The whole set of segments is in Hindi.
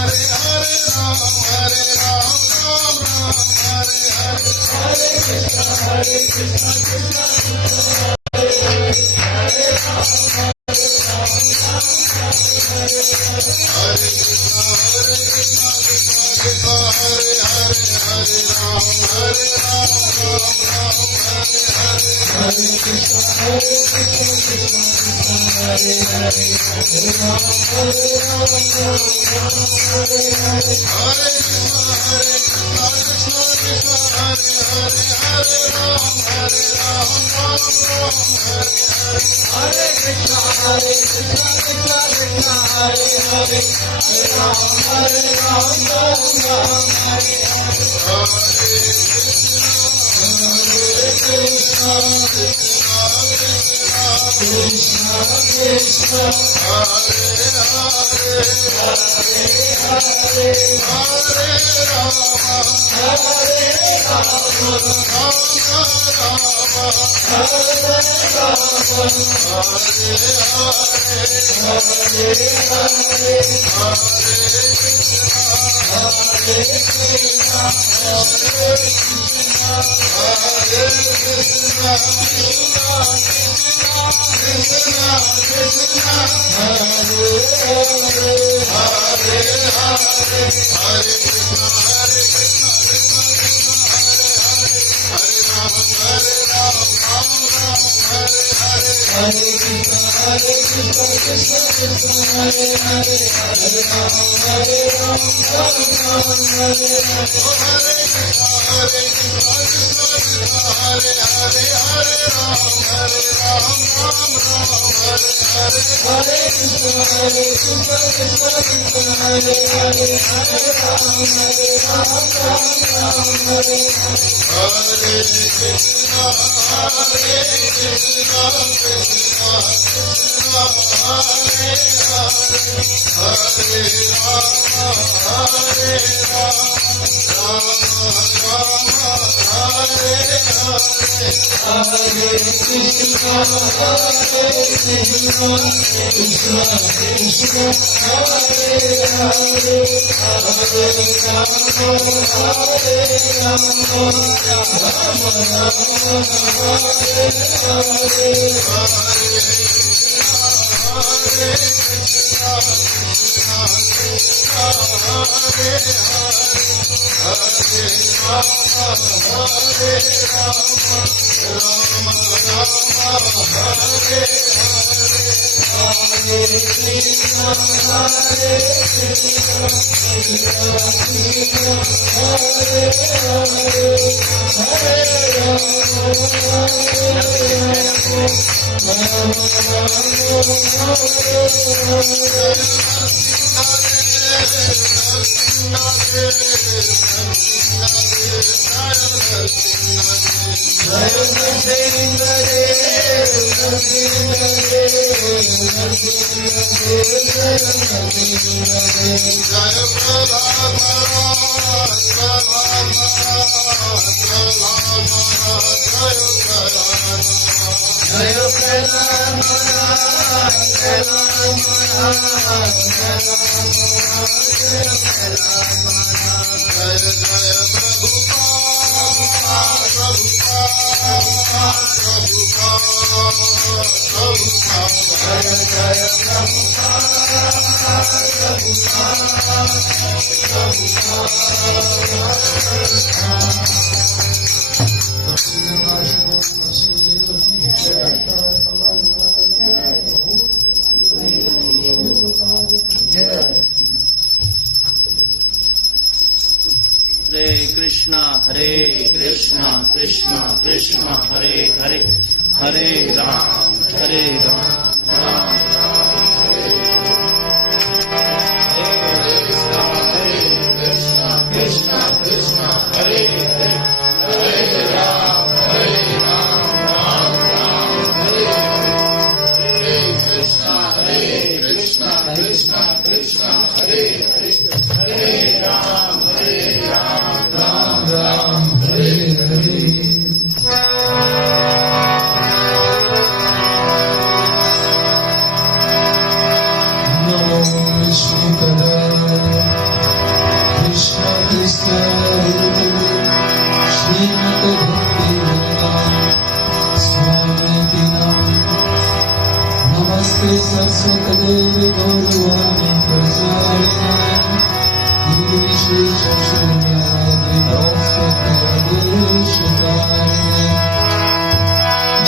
Hare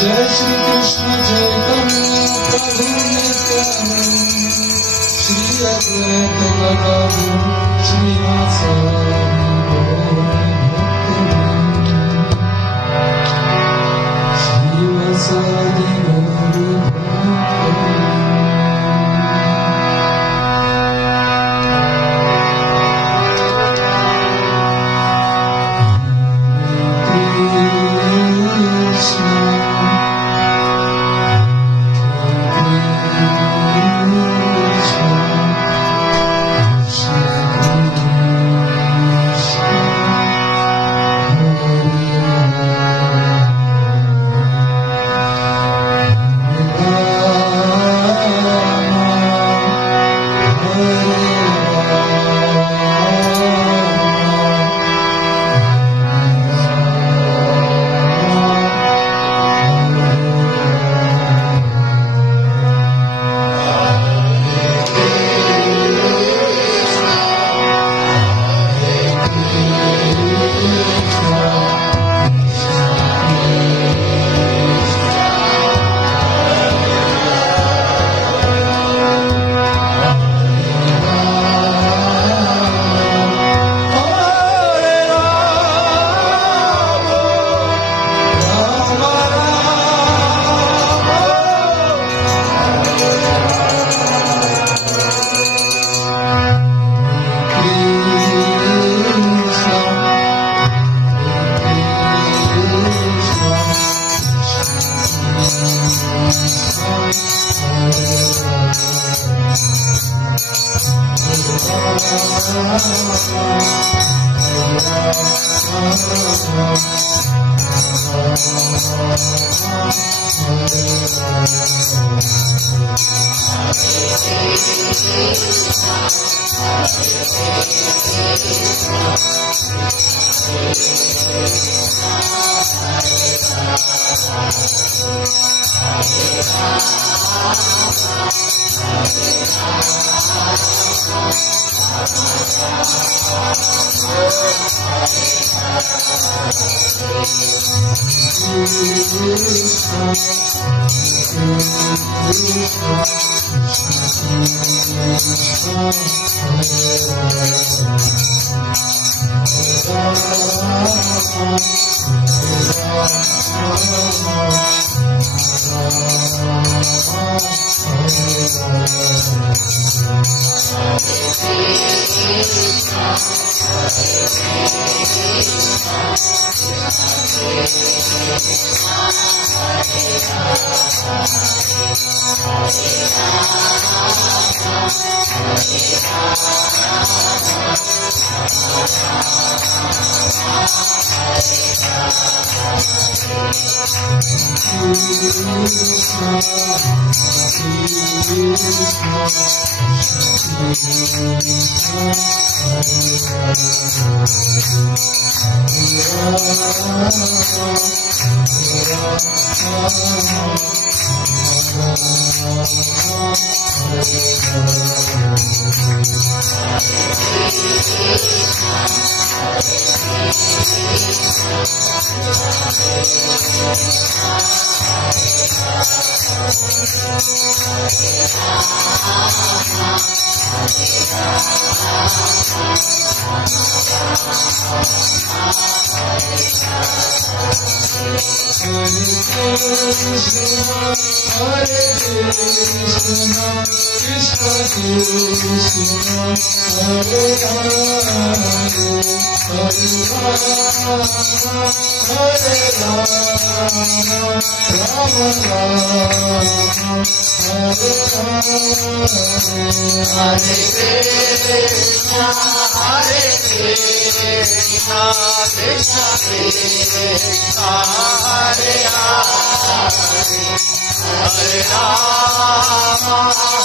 जय श्री कृष्ण चैतन्य प्रभु नित्यानंद श्री अद्वैत गदाधर श्रीवासादि गौर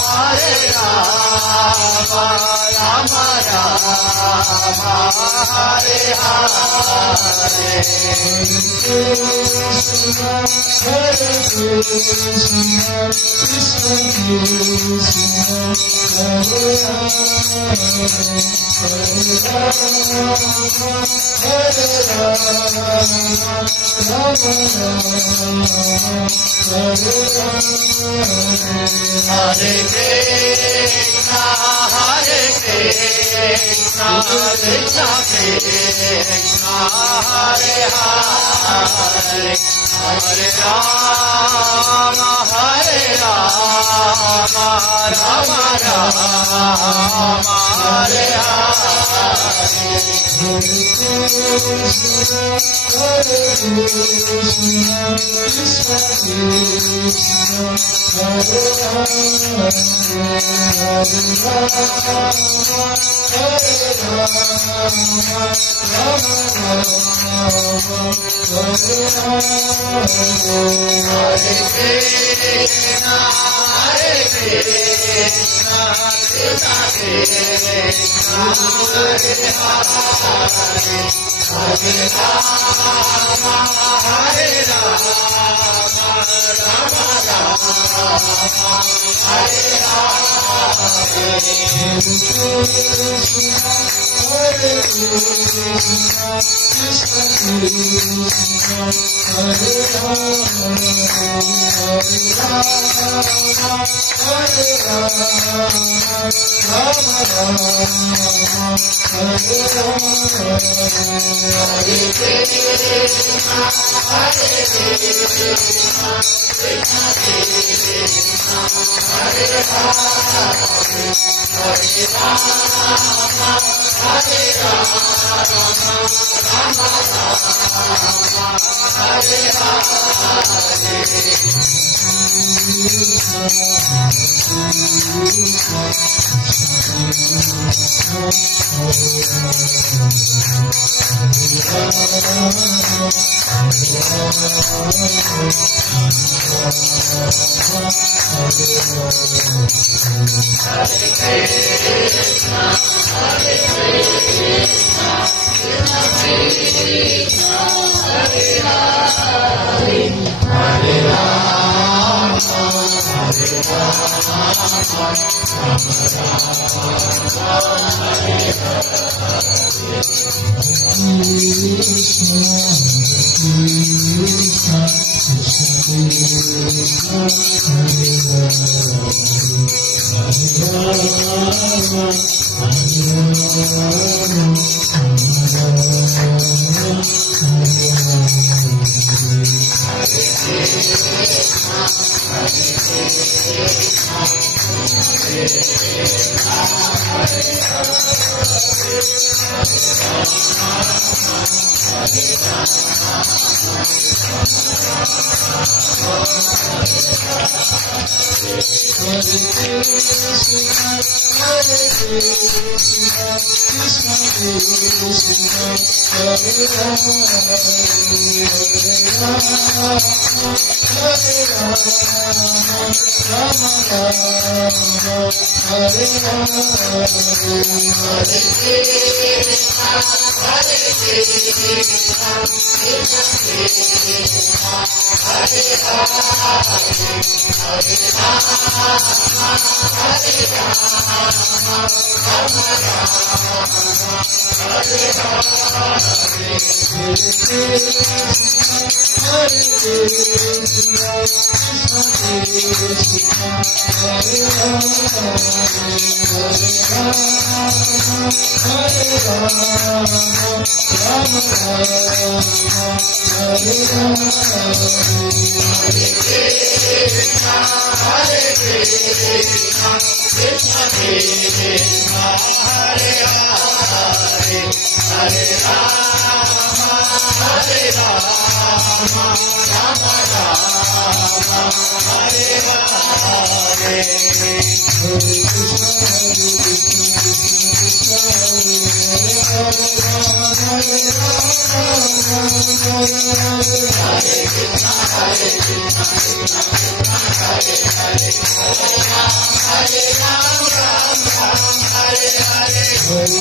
Hare Rama, Rama Rama, Hare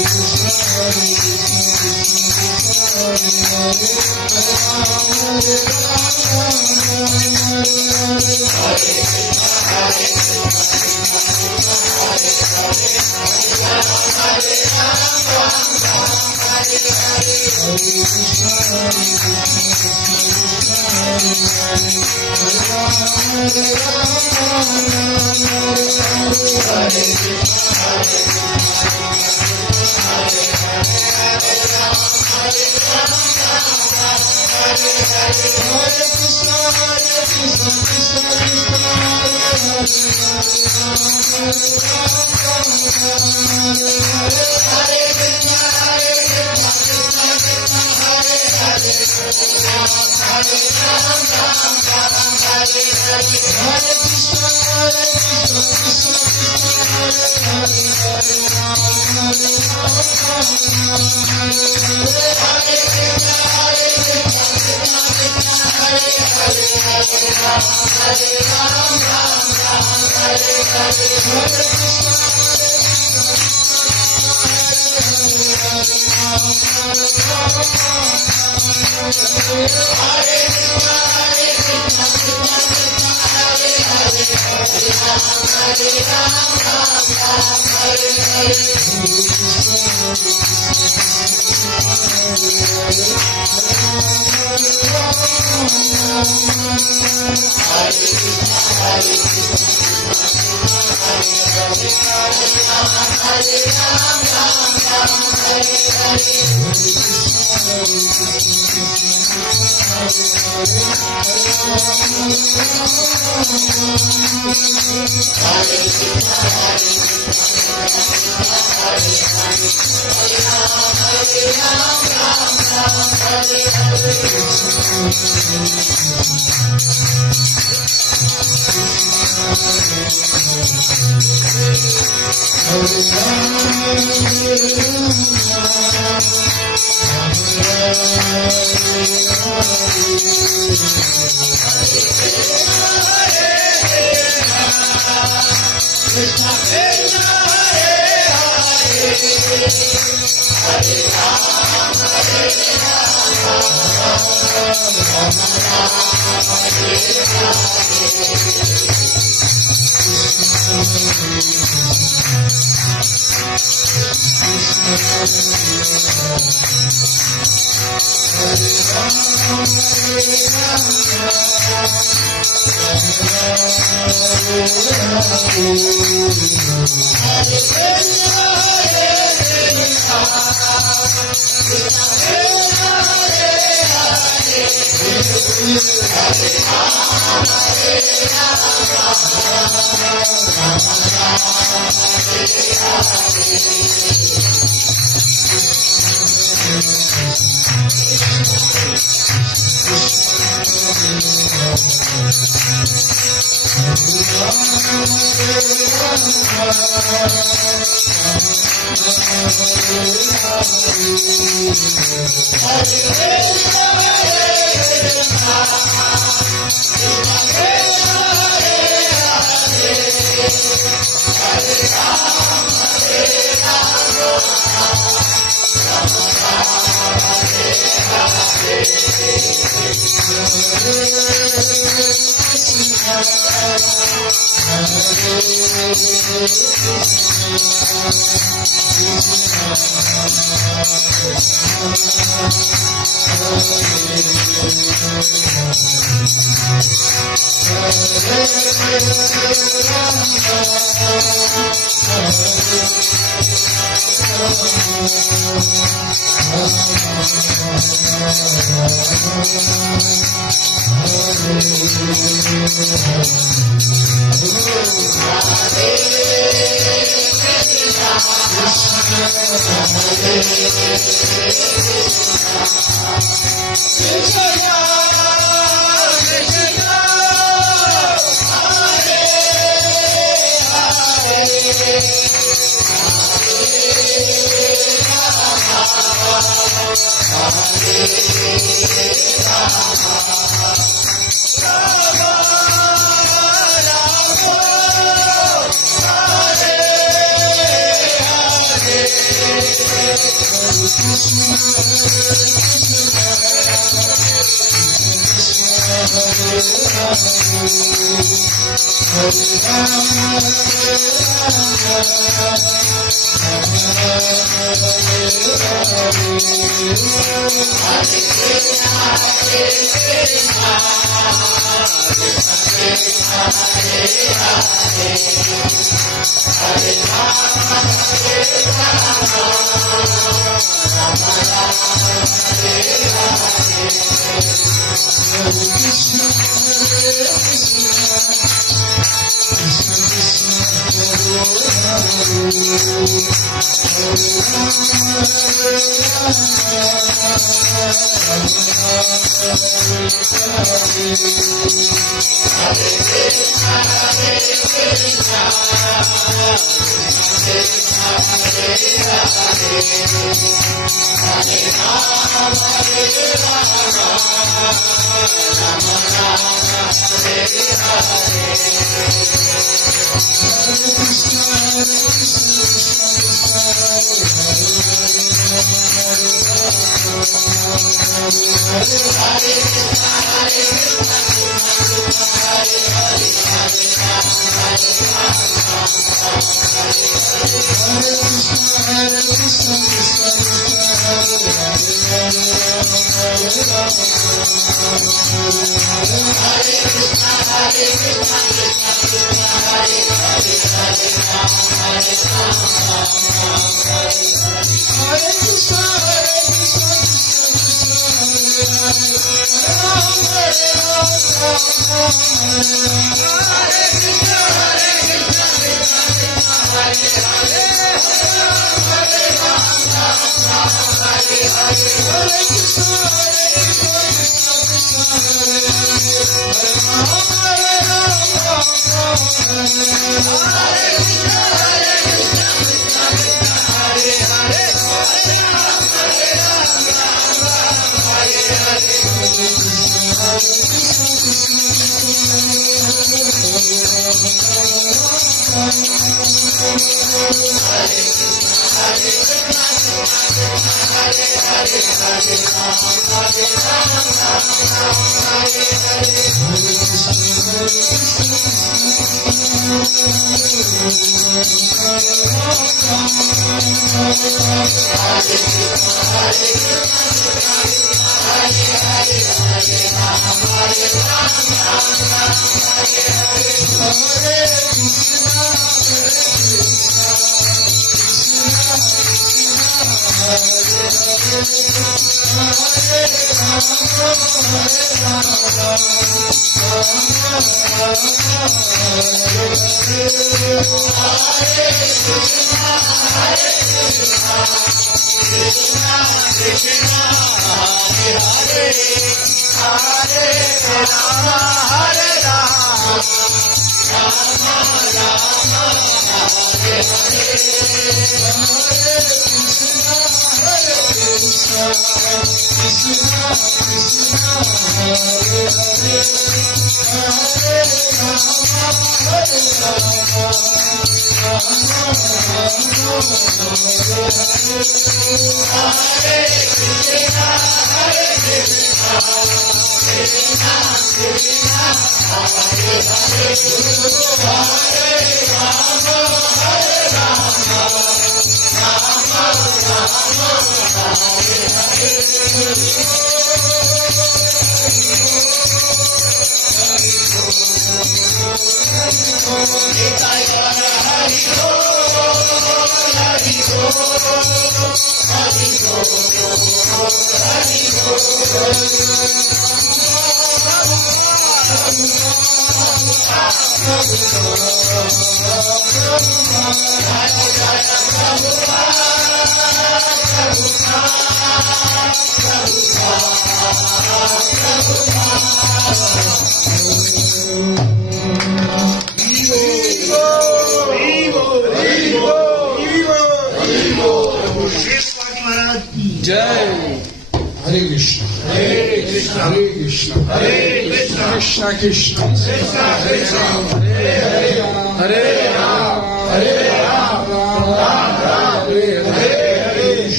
Krishna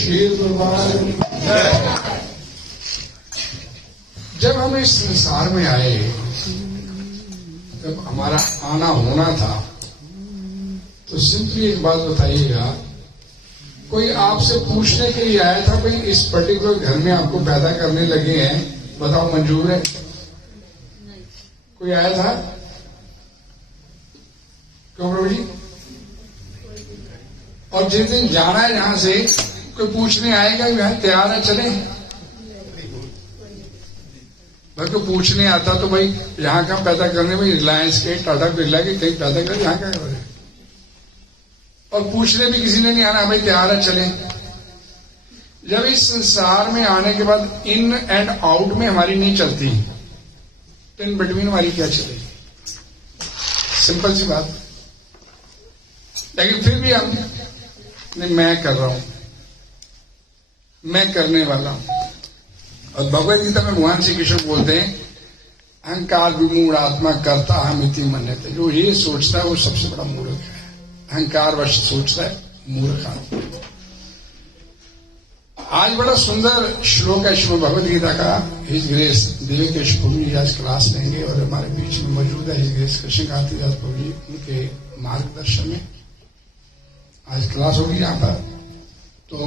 Shiva दरबार की। जब हम इस संसार में आए, जब हमारा आना होना था, तो सिंपली एक बात बताइएगा, कोई आपसे पूछने के लिए आया था भाई इस पर्टिकुलर घर में आपको पैदा करने लगे हैं, बताओ मंजूर है? कोई आया था? क्यों प्रभु जी? और जिस दिन जाना है यहां से, कोई पूछने आएगा यहां तैयार है चले? भाई को पूछने आता तो भाई यहाँ का पैदा करने में रिलायंस के, टाटा बिरला के कहीं पैदा कर, यहाँ क्या कर रहे? और पूछने भी किसी ने नहीं आना, भाई तैयार है चले। जब इस संसार में आने के बाद इन एंड आउट में हमारी नहीं चलती, तो इन बिटवीन हमारी क्या चलेगी? सिंपल सी बात। लेकिन फिर भी हम नहीं, मैं कर रहा हूं, मैं करने वाला हूं। और भगवद गीता में भगवान श्री कृष्ण बोलते हैं, अहंकार विमूढ़ आत्मा करता हम इति मन्यते। जो ये सोचता है वो सबसे बड़ा मूर्ख है। अहंकार वश सोचता है, मूर्ख आदमी। आज बड़ा सुंदर श्लोक है श्रीमद् भगवद गीता का। हिज ग्रेस देवकेश प्रभु जी आज क्लास लेंगे और हमारे बीच में मौजूद है हिज ग्रेस कृष्णकांति दास प्रभु जी, उनके मार्गदर्शन में आज क्लास होगी यहाँ पर। तो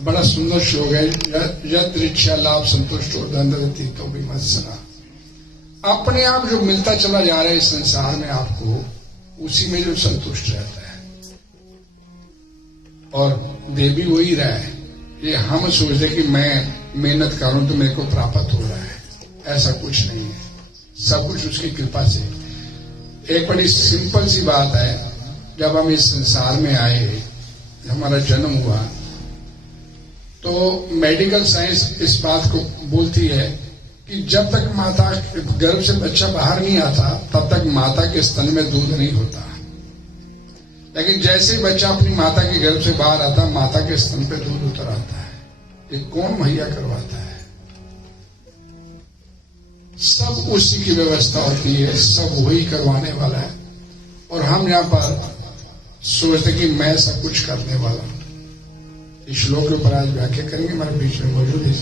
बड़ा सुंदर श्लोक है, यद इच्छा लाभ संतुष्ट हो दंडवती तो भी मत सना। अपने आप जो मिलता चला जा रहा है इस संसार में आपको, उसी में जो संतुष्ट रहता है और दे भी वही रहा है। ये हम सोचते कि मैं मेहनत करूं तो मेरे को प्राप्त हो रहा है, ऐसा कुछ नहीं है। सब कुछ उसकी कृपा से। एक बड़ी सिंपल सी बात है, जब हम इस संसार में आए, हमारा जन्म हुआ, तो मेडिकल साइंस इस बात को बोलती है कि जब तक माता गर्भ से बच्चा बाहर नहीं आता, तब तक माता के स्तन में दूध नहीं होता। लेकिन जैसे ही बच्चा अपनी माता के गर्भ से बाहर आता, माता के स्तन पे दूध उतर आता है। ये कौन मुहैया करवाता है? सब उसी की व्यवस्था होती है, सब वही करवाने वाला है। और हम यहाँ पर सोचते कि मैं सब कुछ करने वाला हूं। इस श्लोक के ऊपर आज व्याख्या करेंगे, हमारे बीच में मौजूद है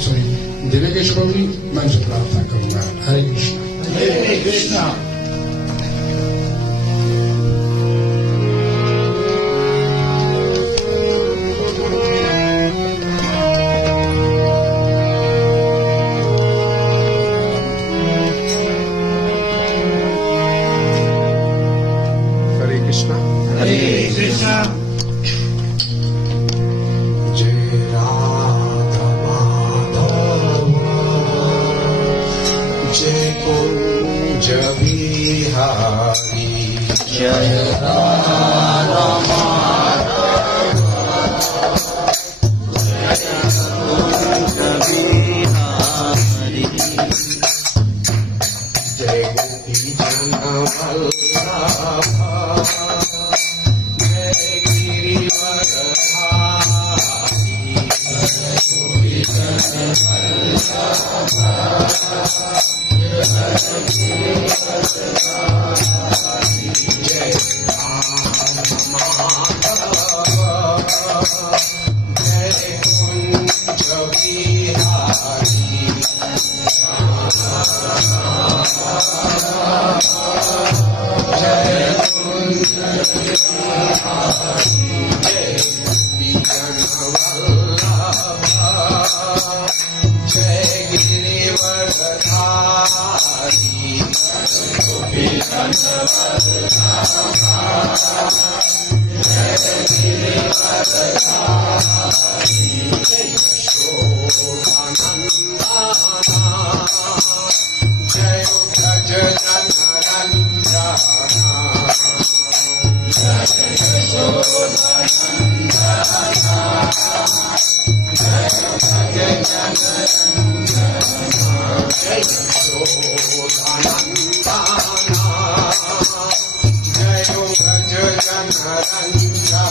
सॉरी देवकेश प्रभु जी। मैं उनसे प्रार्थना करूंगा। हरे कृष्णा, हरे कृष्णा। हरे कृष्णा, हरे कृष्णा। जय राधा माधव, जय कुंज बिहारी, जय गोपी जन वल्लभ, जय गिरिवर धारी, जय गोपी जन वल्लभ, जय गिरिवर धारी, जय राम माधव, जय कुंज बिहारी, जय कुंज बिहारी, जय गोपीजन वल्लभ, जय गिरिवर धारी, गोपीजन वल्लभ, जय गिरिवर धारी, जय यशोदानंदना, जय ब्रज जनरंजना, जय यशोदानंदना, जय ब्रज जनरंजना, जय यशोदानंदना, जय ब्रज जनरंजना,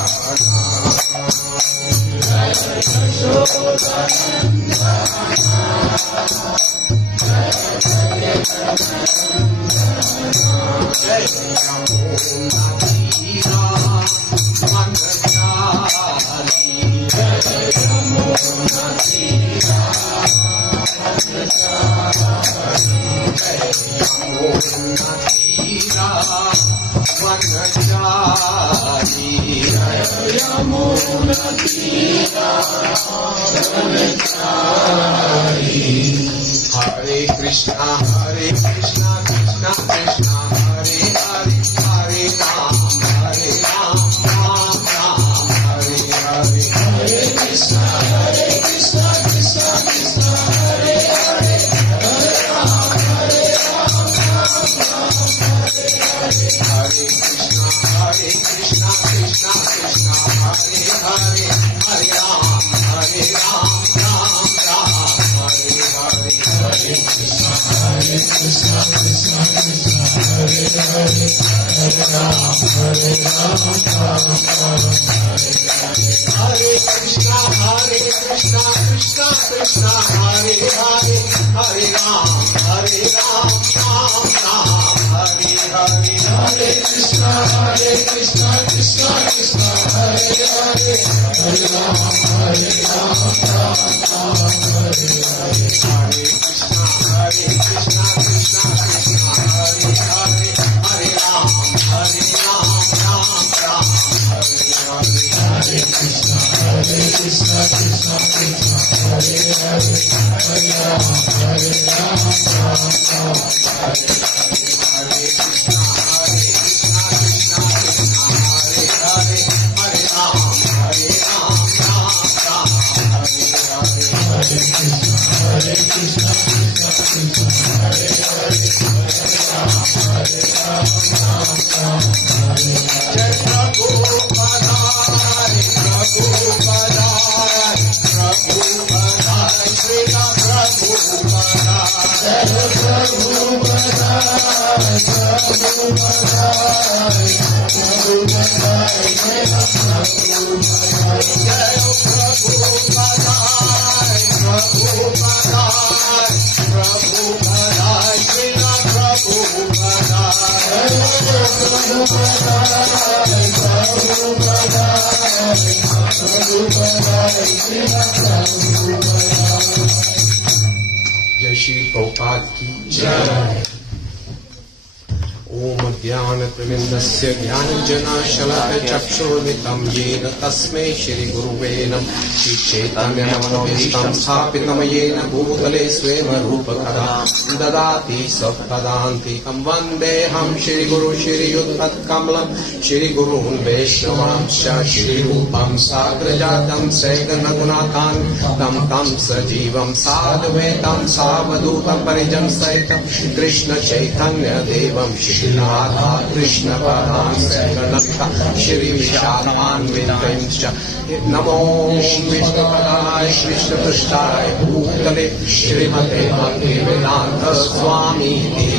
जय यशोदानंदना, जय यमुना तीरा मन चारी, जय Hare Krishna, Krishna Krishna, Hare Hare, Hare Ram, Ram Ram, Hare Hare. Hare Krishna, Krishna Krishna, Hare Hare, Hare Ram, Ram Ram, Hare Hare. Hare Krishna, Krishna Krishna, Hare Hare, Hare Ram, Ram Ram, Hare Hare. Hare Krishna, Krishna Krishna, Hare Hare, Hare Ram, Ram Ram, Hare Hare. Hare Krishna, Krishna Krishna, Hare Hare, Hare Ram, Ram Ram, Hare Hare. Hare Krishna, Krishna Krishna, Hare Hare, Hare Ram, Ram Ram, Hare Hare. Hare Krishna, Krishna Krishna, Hare Hare, Hare Ram, Ram Ram, Hare Hare. Hare Krishna, Krishna Krishna, Hare Hare, Hare Ram, Ram Ram, Hare Hare. Hare Krishna, Krishna Krishna, Hare Hare, Hare Ram, Ram Ram, Hare Hare. Hare Krishna, Krishna Krishna, Hare Hare, Hare Ram, Ram Hare Hare. Jai Prabhupada, Prabhupada, Prabhupada, Srila Prabhupada. Jai Prabhupada, Prabhupada, Prabhupada, Srila Prabhupada. Jai Prabhupada, Prabhupada, Prabhupada, Srila Prabhupada. जय श्री प्रभुपाद की जय। ओम ज्ञानतिमिरस्य ज्ञानञ्जनशलाकचक्षुर्मिलितं येन तस्मै श्रीगुरुवे नमः। श्रीचैतन्यमनोभीष्टं स्थापितं येन भूतले स्वेन रूपकदा ददाति सत्पदान्तिकं वन्देऽहं श्रीगुरु श्रीयुतपत्कमलं श्रीगुरून् वैष्णवांश्च श्रीरूपं साग्रजातं सैगनगुणाकान्तं तं सजीवं साद्वैतं सावधूतं परिजनसहितं कृष्णचैतन्यदेवं श्रीराधा कृष्ण पदांश्च श्री विशालान्वितंश्च नमो विष्णुपदाय कृष्णपृष्ठाय भूतले श्रीमते भक्तिवेदान्त स्वामी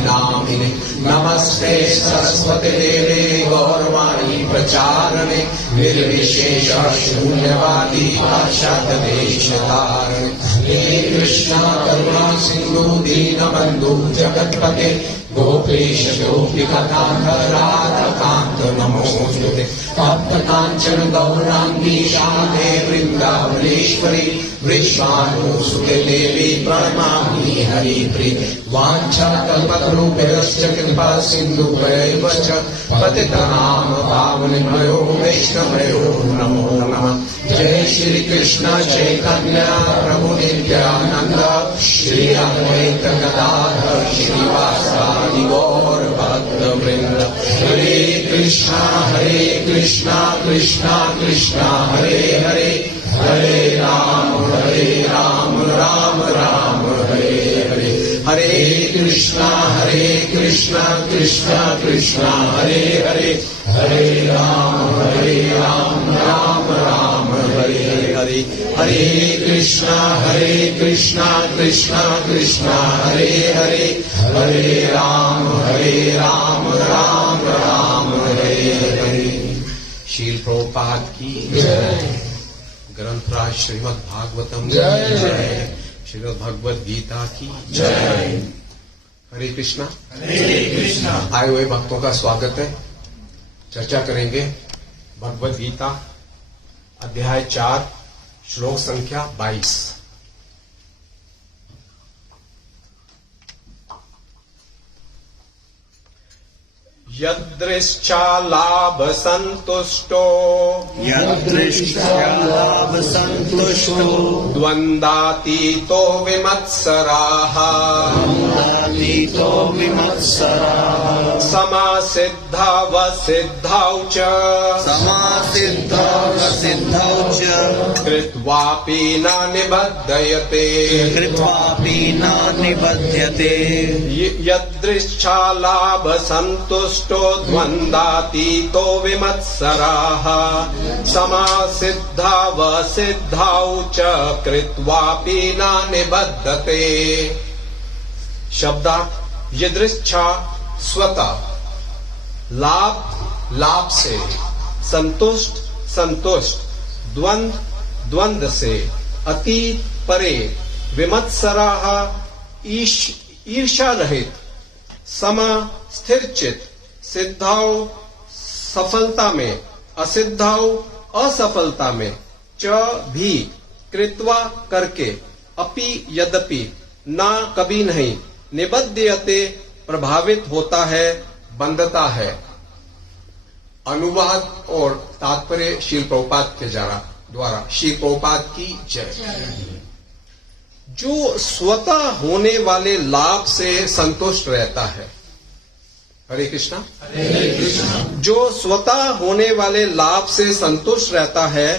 नामिने नमस्ते सरस्वती देवे गौरवाणी प्रचारणे निर्विशेष शून्यवादी पाश्चात्यदेशधारणे। हे कृष्ण करुणा सिन्धु दीनबन्धु जगत्पते गोपेश गोपिकथाधराधकान्त नमोऽस्तुते। तप्तकाञ्चन गौराङ्गी शान्ते वृन्दावनेश्वरी वृषभानुसुते देवी प्रणमामि हरिप्रिये। वाञ्छाकल्पतरुभ्यश्च कृपा सिन्धुभ्यैव च पतितानां पावनेभ्यो वैष्णवेभ्यो नमो नमः। जय श्री कृष्ण चैतन्य प्रभु नित्यानंद श्री अद्वैत गदाधर श्रीवासादि गौर भक्तवृंद। हरे कृष्णा कृष्णा कृष्णा हरे हरे, हरे राम राम राम हरे हरे। हरे कृष्णा कृष्णा कृष्णा हरे हरे, हरे राम राम राम हरे हरे। हरे कृष्णा कृष्णा कृष्णा हरे हरे, हरे राम राम राम हरे हरे। श्रील प्रभुपाद की जय। ग्रंथराज श्रीमद् भागवतम जय। श्रीमद् भगवद गीता की जय। हरे कृष्णा। आए हुए भक्तों का स्वागत है। चर्चा करेंगे भगवद गीता अध्याय 4 श्लोक संख्या 22। यदृच्छा लाभ संतुष्टो द्वंद्वातीतो विमत्सराः समासिद्धावसिद्धौ च कृत्वापि न निबध्यते यदृच्छा लाभ संतुष्टो द्वंद्वातीतो विमत्सराः समासिद्धावसिद्धौ च कृत्वापि न निबध्यते। शब्दार्थ यदृच्छा स्वतः, लाभ से, संतुष्ट द्वंद्व से, अतीत परे, विमत्सराः ईर्षा रहित, समा स्थिर चित, सिद्धाओ सफलता में, असिद्धाओ असफलता में, च भी, कृत्वा करके, अपि यद्यपि, ना कभी नहीं, निबध्यते प्रभावित होता है, बंधता है। अनुवाद और तात्पर्य श्रील प्रभुपाद के द्वारा। श्रील प्रभुपाद की जय। जो स्वतः होने वाले लाभ से संतुष्ट रहता है, हरे कृष्णा, जो स्वतः होने वाले लाभ से संतुष्ट रहता है,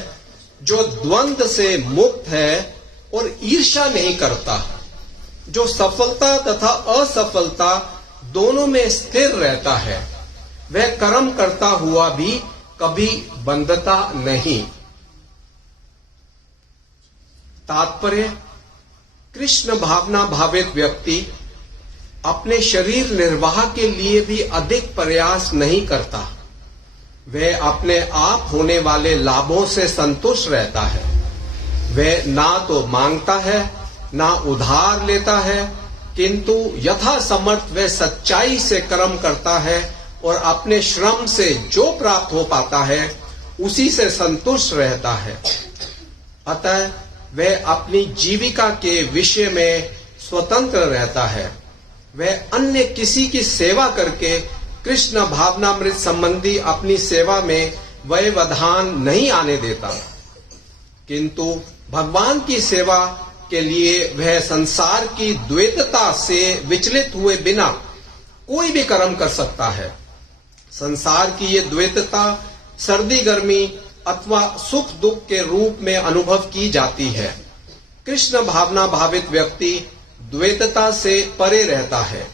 जो द्वंद्व से मुक्त है और ईर्ष्या नहीं करता, जो सफलता तथा असफलता दोनों में स्थिर रहता है, वह कर्म करता हुआ भी कभी बंधता नहीं। तात्पर्य, कृष्ण भावना भावित व्यक्ति अपने शरीर निर्वाह के लिए भी अधिक प्रयास नहीं करता। वह अपने आप होने वाले लाभों से संतुष्ट रहता है। वह ना तो मांगता है, ना उधार लेता है, किंतु यथा समर्थ वह सच्चाई से कर्म करता है और अपने श्रम से जो प्राप्त हो पाता है उसी से संतुष्ट रहता है। अतः वह अपनी जीविका के विषय में स्वतंत्र रहता है। वह अन्य किसी की सेवा करके कृष्ण भावनामृत संबंधी अपनी सेवा में व्यवधान नहीं आने देता, किंतु भगवान की सेवा के लिए वह संसार की द्वैतता से विचलित हुए बिना कोई भी कर्म कर सकता है। संसार की ये द्वैतता सर्दी गर्मी अथवा सुख दुख के रूप में अनुभव की जाती है। कृष्ण भावना भावित व्यक्ति द्वैतता से परे रहता है,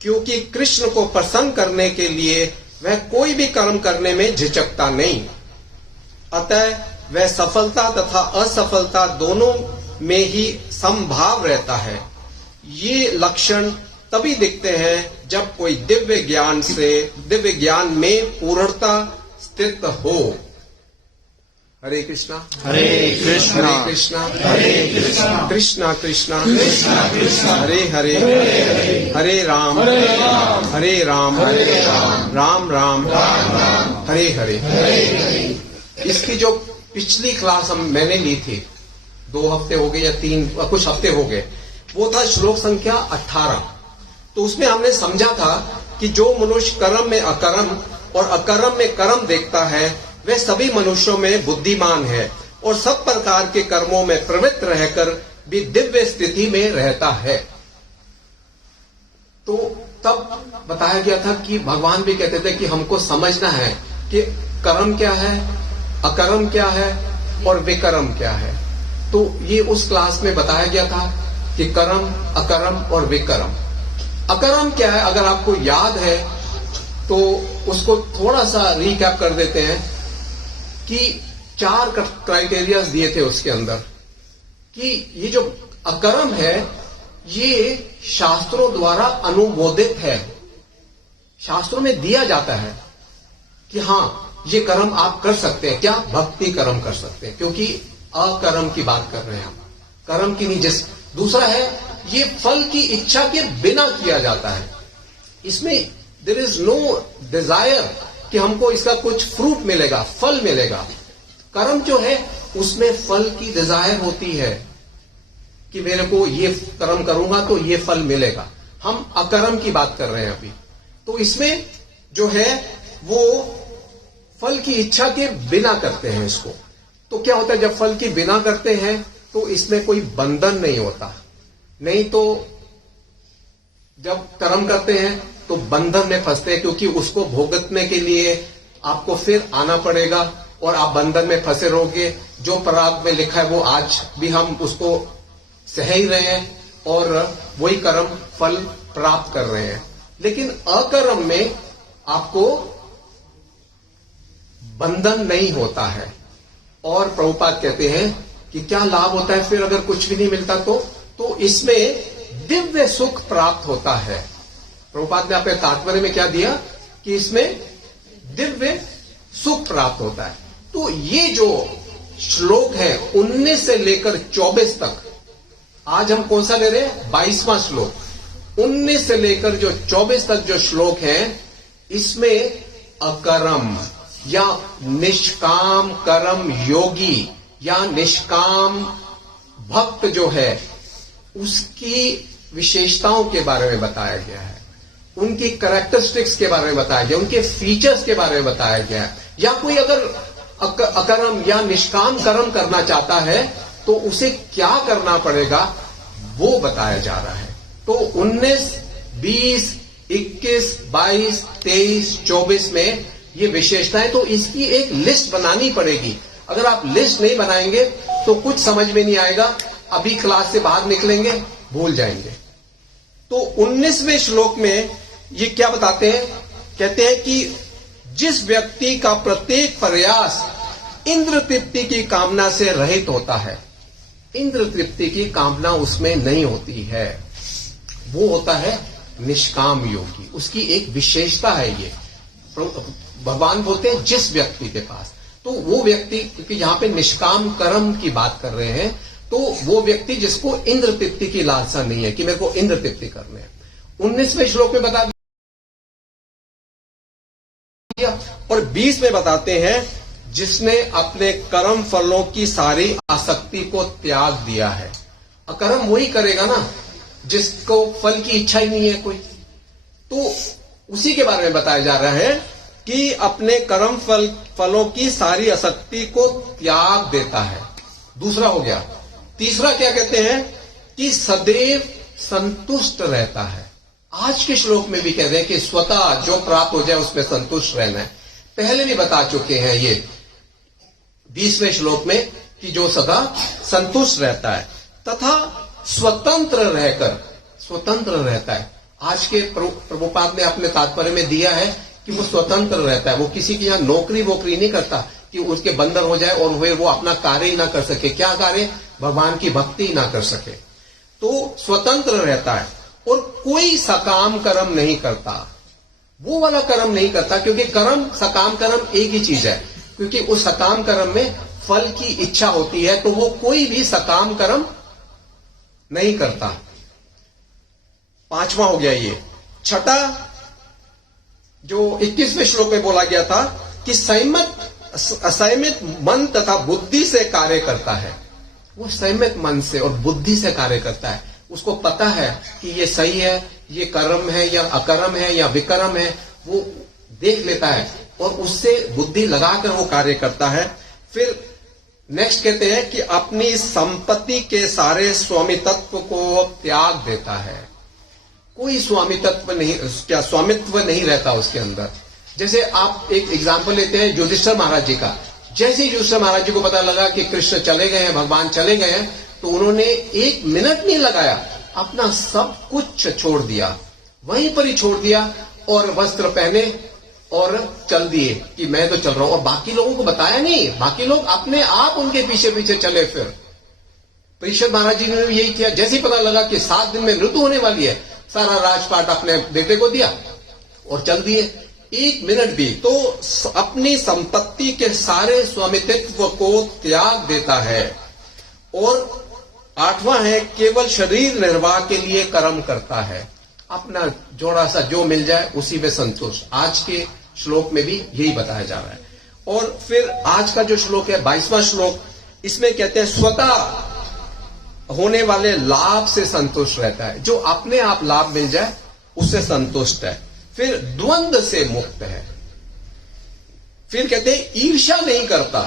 क्योंकि कृष्ण को प्रसन्न करने के लिए वह कोई भी कर्म करने में झिझकता नहीं। अतः वह सफलता तथा असफलता दोनों में ही समभाव रहता है। ये लक्षण तभी दिखते हैं जब कोई दिव्य ज्ञान में पूर्णता स्थित हो। हरे कृष्णा हरे कृष्णा हरे कृष्णा हरे कृष्णा कृष्णा कृष्णा कृष्णा कृष्णा हरे हरे हरे राम राम राम हरे हरे। इसकी जो पिछली क्लास मैंने ली थी, 2 हफ्ते हो गए या 3 कुछ हफ्ते हो गए, वो था श्लोक संख्या 18। तो उसमें हमने समझा था कि जो मनुष्य कर्म में अकर्म और अकर्म में कर्म देखता है वह सभी मनुष्यों में बुद्धिमान है और सब प्रकार के कर्मों में प्रवृत्त रहकर भी दिव्य स्थिति में रहता है। तो तब बताया गया था कि भगवान भी कहते थे कि हमको समझना है कि कर्म क्या है, अकर्म क्या है और विकर्म क्या है। तो ये उस क्लास में बताया गया था कि कर्म, अकर्म और विकर्म। अकर्म क्या है, अगर आपको याद है तो उसको थोड़ा सा रिकैप कर देते हैं कि 4 क्राइटेरिया दिए थे उसके अंदर कि ये जो अकर्म है ये शास्त्रों द्वारा अनुमोदित है। शास्त्रों में दिया जाता है कि हाँ ये कर्म आप कर सकते हैं। क्या? भक्ति कर्म कर सकते हैं, क्योंकि अकर्म की बात कर रहे हैं हम, कर्म की नहीं। जिस दूसरा है ये फल की इच्छा के बिना किया जाता है। इसमें देयर इज नो डिजायर कि हमको इसका कुछ फ्रूट मिलेगा, फल मिलेगा। कर्म जो है उसमें फल की डिजायर होती है कि मेरे को ये कर्म करूंगा तो ये फल मिलेगा। हम अकर्म की बात कर रहे हैं अभी। तो इसमें जो है वो फल की इच्छा के बिना करते हैं इसको। तो क्या होता है, जब फल की बिना करते हैं तो इसमें कोई बंधन नहीं होता। नहीं तो जब कर्म करते हैं तो बंधन में फंसते हैं, क्योंकि उसको भोगतने के लिए आपको फिर आना पड़ेगा और आप बंधन में फंसे रहोगे। जो प्रारब्ध में लिखा है वो आज भी हम उसको सह ही रहे हैं और वही कर्म फल प्राप्त कर रहे हैं। लेकिन अकर्म में आपको बंधन नहीं होता है। और प्रभुपाद कहते हैं कि क्या लाभ होता है फिर अगर कुछ भी नहीं मिलता तो इसमें दिव्य सुख प्राप्त होता है। प्रभुपाद ने अपने तात्पर्य में क्या दिया कि इसमें दिव्य सुख प्राप्त होता है। तो ये जो श्लोक है 19 से लेकर 24 तक, आज हम कौन सा ले रहे हैं, 22वां श्लोक। 19 से लेकर जो 24 तक जो श्लोक है, इसमें अकर्म या निष्काम कर्म योगी या निष्काम भक्त जो है उसकी विशेषताओं के बारे में बताया गया है, उनकी कैरेक्टरिस्टिक्स के बारे में बताया गया, उनके फीचर्स के बारे में बताया गया है। या कोई अगर अकर्म या निष्काम कर्म करना चाहता है तो उसे क्या करना पड़ेगा वो बताया जा रहा है। तो 19, 20, 21, 22, 23, 24 में ये विशेषताएं, तो इसकी एक लिस्ट बनानी पड़ेगी। अगर आप लिस्ट नहीं बनाएंगे तो कुछ समझ में नहीं आएगा, अभी क्लास से बाहर निकलेंगे भूल जाएंगे। तो 19वें श्लोक में ये क्या बताते हैं, कहते हैं कि जिस व्यक्ति का प्रत्येक प्रयास इंद्र तृप्ति की कामना से रहित होता है, इंद्र तृप्ति की कामना उसमें नहीं होती है, वो होता है निष्काम योगी। उसकी एक विशेषता है ये। भगवान बोलते हैं जिस व्यक्ति के पास, तो वो व्यक्ति, क्योंकि यहां पे निष्काम कर्म की बात कर रहे हैं, तो वो व्यक्ति जिसको इंद्र तृप्ति की लालसा नहीं है कि मेरे को इंद्र तृप्ति करने है। 19वें श्लोक में बता दिया। और 20 में बताते हैं जिसने अपने कर्म फलों की सारी आसक्ति को त्याग दिया है। अकर्म वही करेगा ना जिसको फल की इच्छा ही नहीं है कोई। तो उसी के बारे में बताया जा रहा है कि अपने कर्म फलों की सारी आसक्ति को त्याग देता है। दूसरा हो गया। तीसरा क्या कहते हैं कि सदैव संतुष्ट रहता है। आज के श्लोक में भी कहते हैं कि स्वतः जो प्राप्त हो जाए उसमें संतुष्ट रहना है। पहले भी बता चुके हैं ये 20वें श्लोक में कि जो सदा संतुष्ट रहता है तथा स्वतंत्र रहता है। आज के प्रभुपाद ने अपने तात्पर्य में दिया है कि वो स्वतंत्र रहता है, वो किसी की यहां नौकरी वोकरी नहीं करता कि उसके बंधन हो जाए और फिर वो अपना कार्य ही ना कर सके। क्या कार्य? भगवान की भक्ति ही ना कर सके। तो स्वतंत्र रहता है और कोई सकाम कर्म नहीं करता, वो वाला कर्म नहीं करता, क्योंकि कर्म सकाम कर्म एक ही चीज है। क्योंकि उस सकाम कर्म में फल की इच्छा होती है, तो वो कोई भी सकाम कर्म नहीं करता। 5वां हो गया ये। छठा जो 21वें श्लोक में बोला गया था कि असंयमित मन तथा बुद्धि से कार्य करता है। वो संयमित मन से और बुद्धि से कार्य करता है। उसको पता है कि ये सही है, ये कर्म है या अकर्म है या विकर्म है, वो देख लेता है और उससे बुद्धि लगाकर वो कार्य करता है। फिर नेक्स्ट कहते हैं कि अपनी संपत्ति के सारे स्वामित्व को त्याग देता है। कोई स्वामित्व नहीं रहता उसके अंदर। जैसे आप एक एग्जाम्पल लेते हैं युधिष्ठिर महाराज जी का। जैसे ही युधिष्ठिर महाराज जी को पता लगा कि कृष्ण चले गए हैं, भगवान चले गए हैं, तो उन्होंने 1 मिनट नहीं लगाया, अपना सब कुछ छोड़ दिया, वहीं पर ही छोड़ दिया और वस्त्र पहने और चल दिए कि मैं तो चल रहा हूं। और बाकी लोगों को बताया नहीं, बाकी लोग अपने आप उनके पीछे पीछे चले। फिर परीक्षित महाराज जी ने भी यही किया। जैसे ही पता लगा कि 7 दिन में मृत्यु होने वाली है, सारा राजपाट अपने बेटे को दिया और चल दिए। 1 मिनट भी। तो अपनी संपत्ति के सारे स्वामित्व को त्याग देता है। और 8वां है केवल शरीर निर्वाह के लिए कर्म करता है। अपना जोड़ा सा जो मिल जाए उसी में संतुष्ट। आज के श्लोक में भी यही बताया जा रहा है। और फिर आज का जो श्लोक है 22वां श्लोक, इसमें कहते हैं स्वतः होने वाले लाभ से संतुष्ट रहता है। जो अपने आप लाभ मिल जाए उससे संतुष्ट है। फिर द्वंद्व से मुक्त है, फिर कहते हैं ईर्ष्या नहीं करता,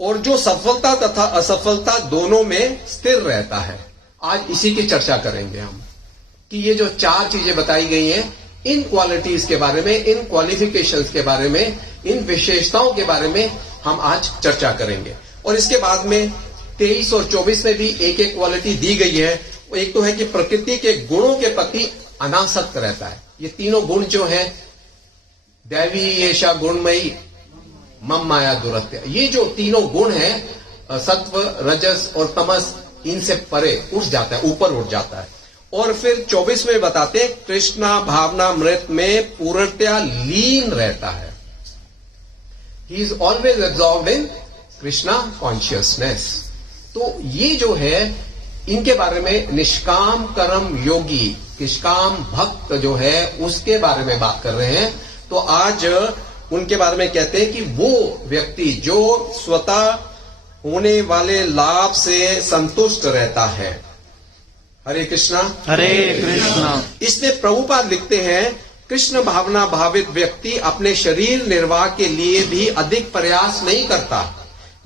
और जो सफलता तथा असफलता दोनों में स्थिर रहता है। आज इसी की चर्चा करेंगे हम कि ये जो 4 चीजें बताई गई हैं, इन क्वालिटीज के बारे में, इन क्वालिफिकेशंस के बारे में, इन विशेषताओं के बारे में हम आज चर्चा करेंगे। और इसके बाद में 23 और 24 में भी एक एक क्वालिटी दी गई है। एक तो है कि प्रकृति के गुणों के प्रति अनासक्त रहता है। ये तीनों गुण जो हैं, दैवी ऐशा गुणमयी मम माया दुरत्य, ये जो तीनों गुण हैं, सत्व रजस और तमस, इनसे परे उठ जाता है, ऊपर उठ जाता है। और फिर 24 में बताते हैं कृष्णा भावना मृत में पूर्णतया लीन रहता है। He is always absorbed in Krishna consciousness. तो ये जो है, इनके बारे में निष्काम कर्म योगी, निष्काम भक्त जो है, उसके बारे में बात कर रहे हैं। तो आज उनके बारे में कहते हैं कि वो व्यक्ति जो स्वतः होने वाले लाभ से संतुष्ट रहता है। हरे कृष्णा। हरे कृष्णा। इसमें प्रभुपाद लिखते हैं, कृष्ण भावना भावित व्यक्ति अपने शरीर निर्वाह के लिए भी अधिक प्रयास नहीं करता।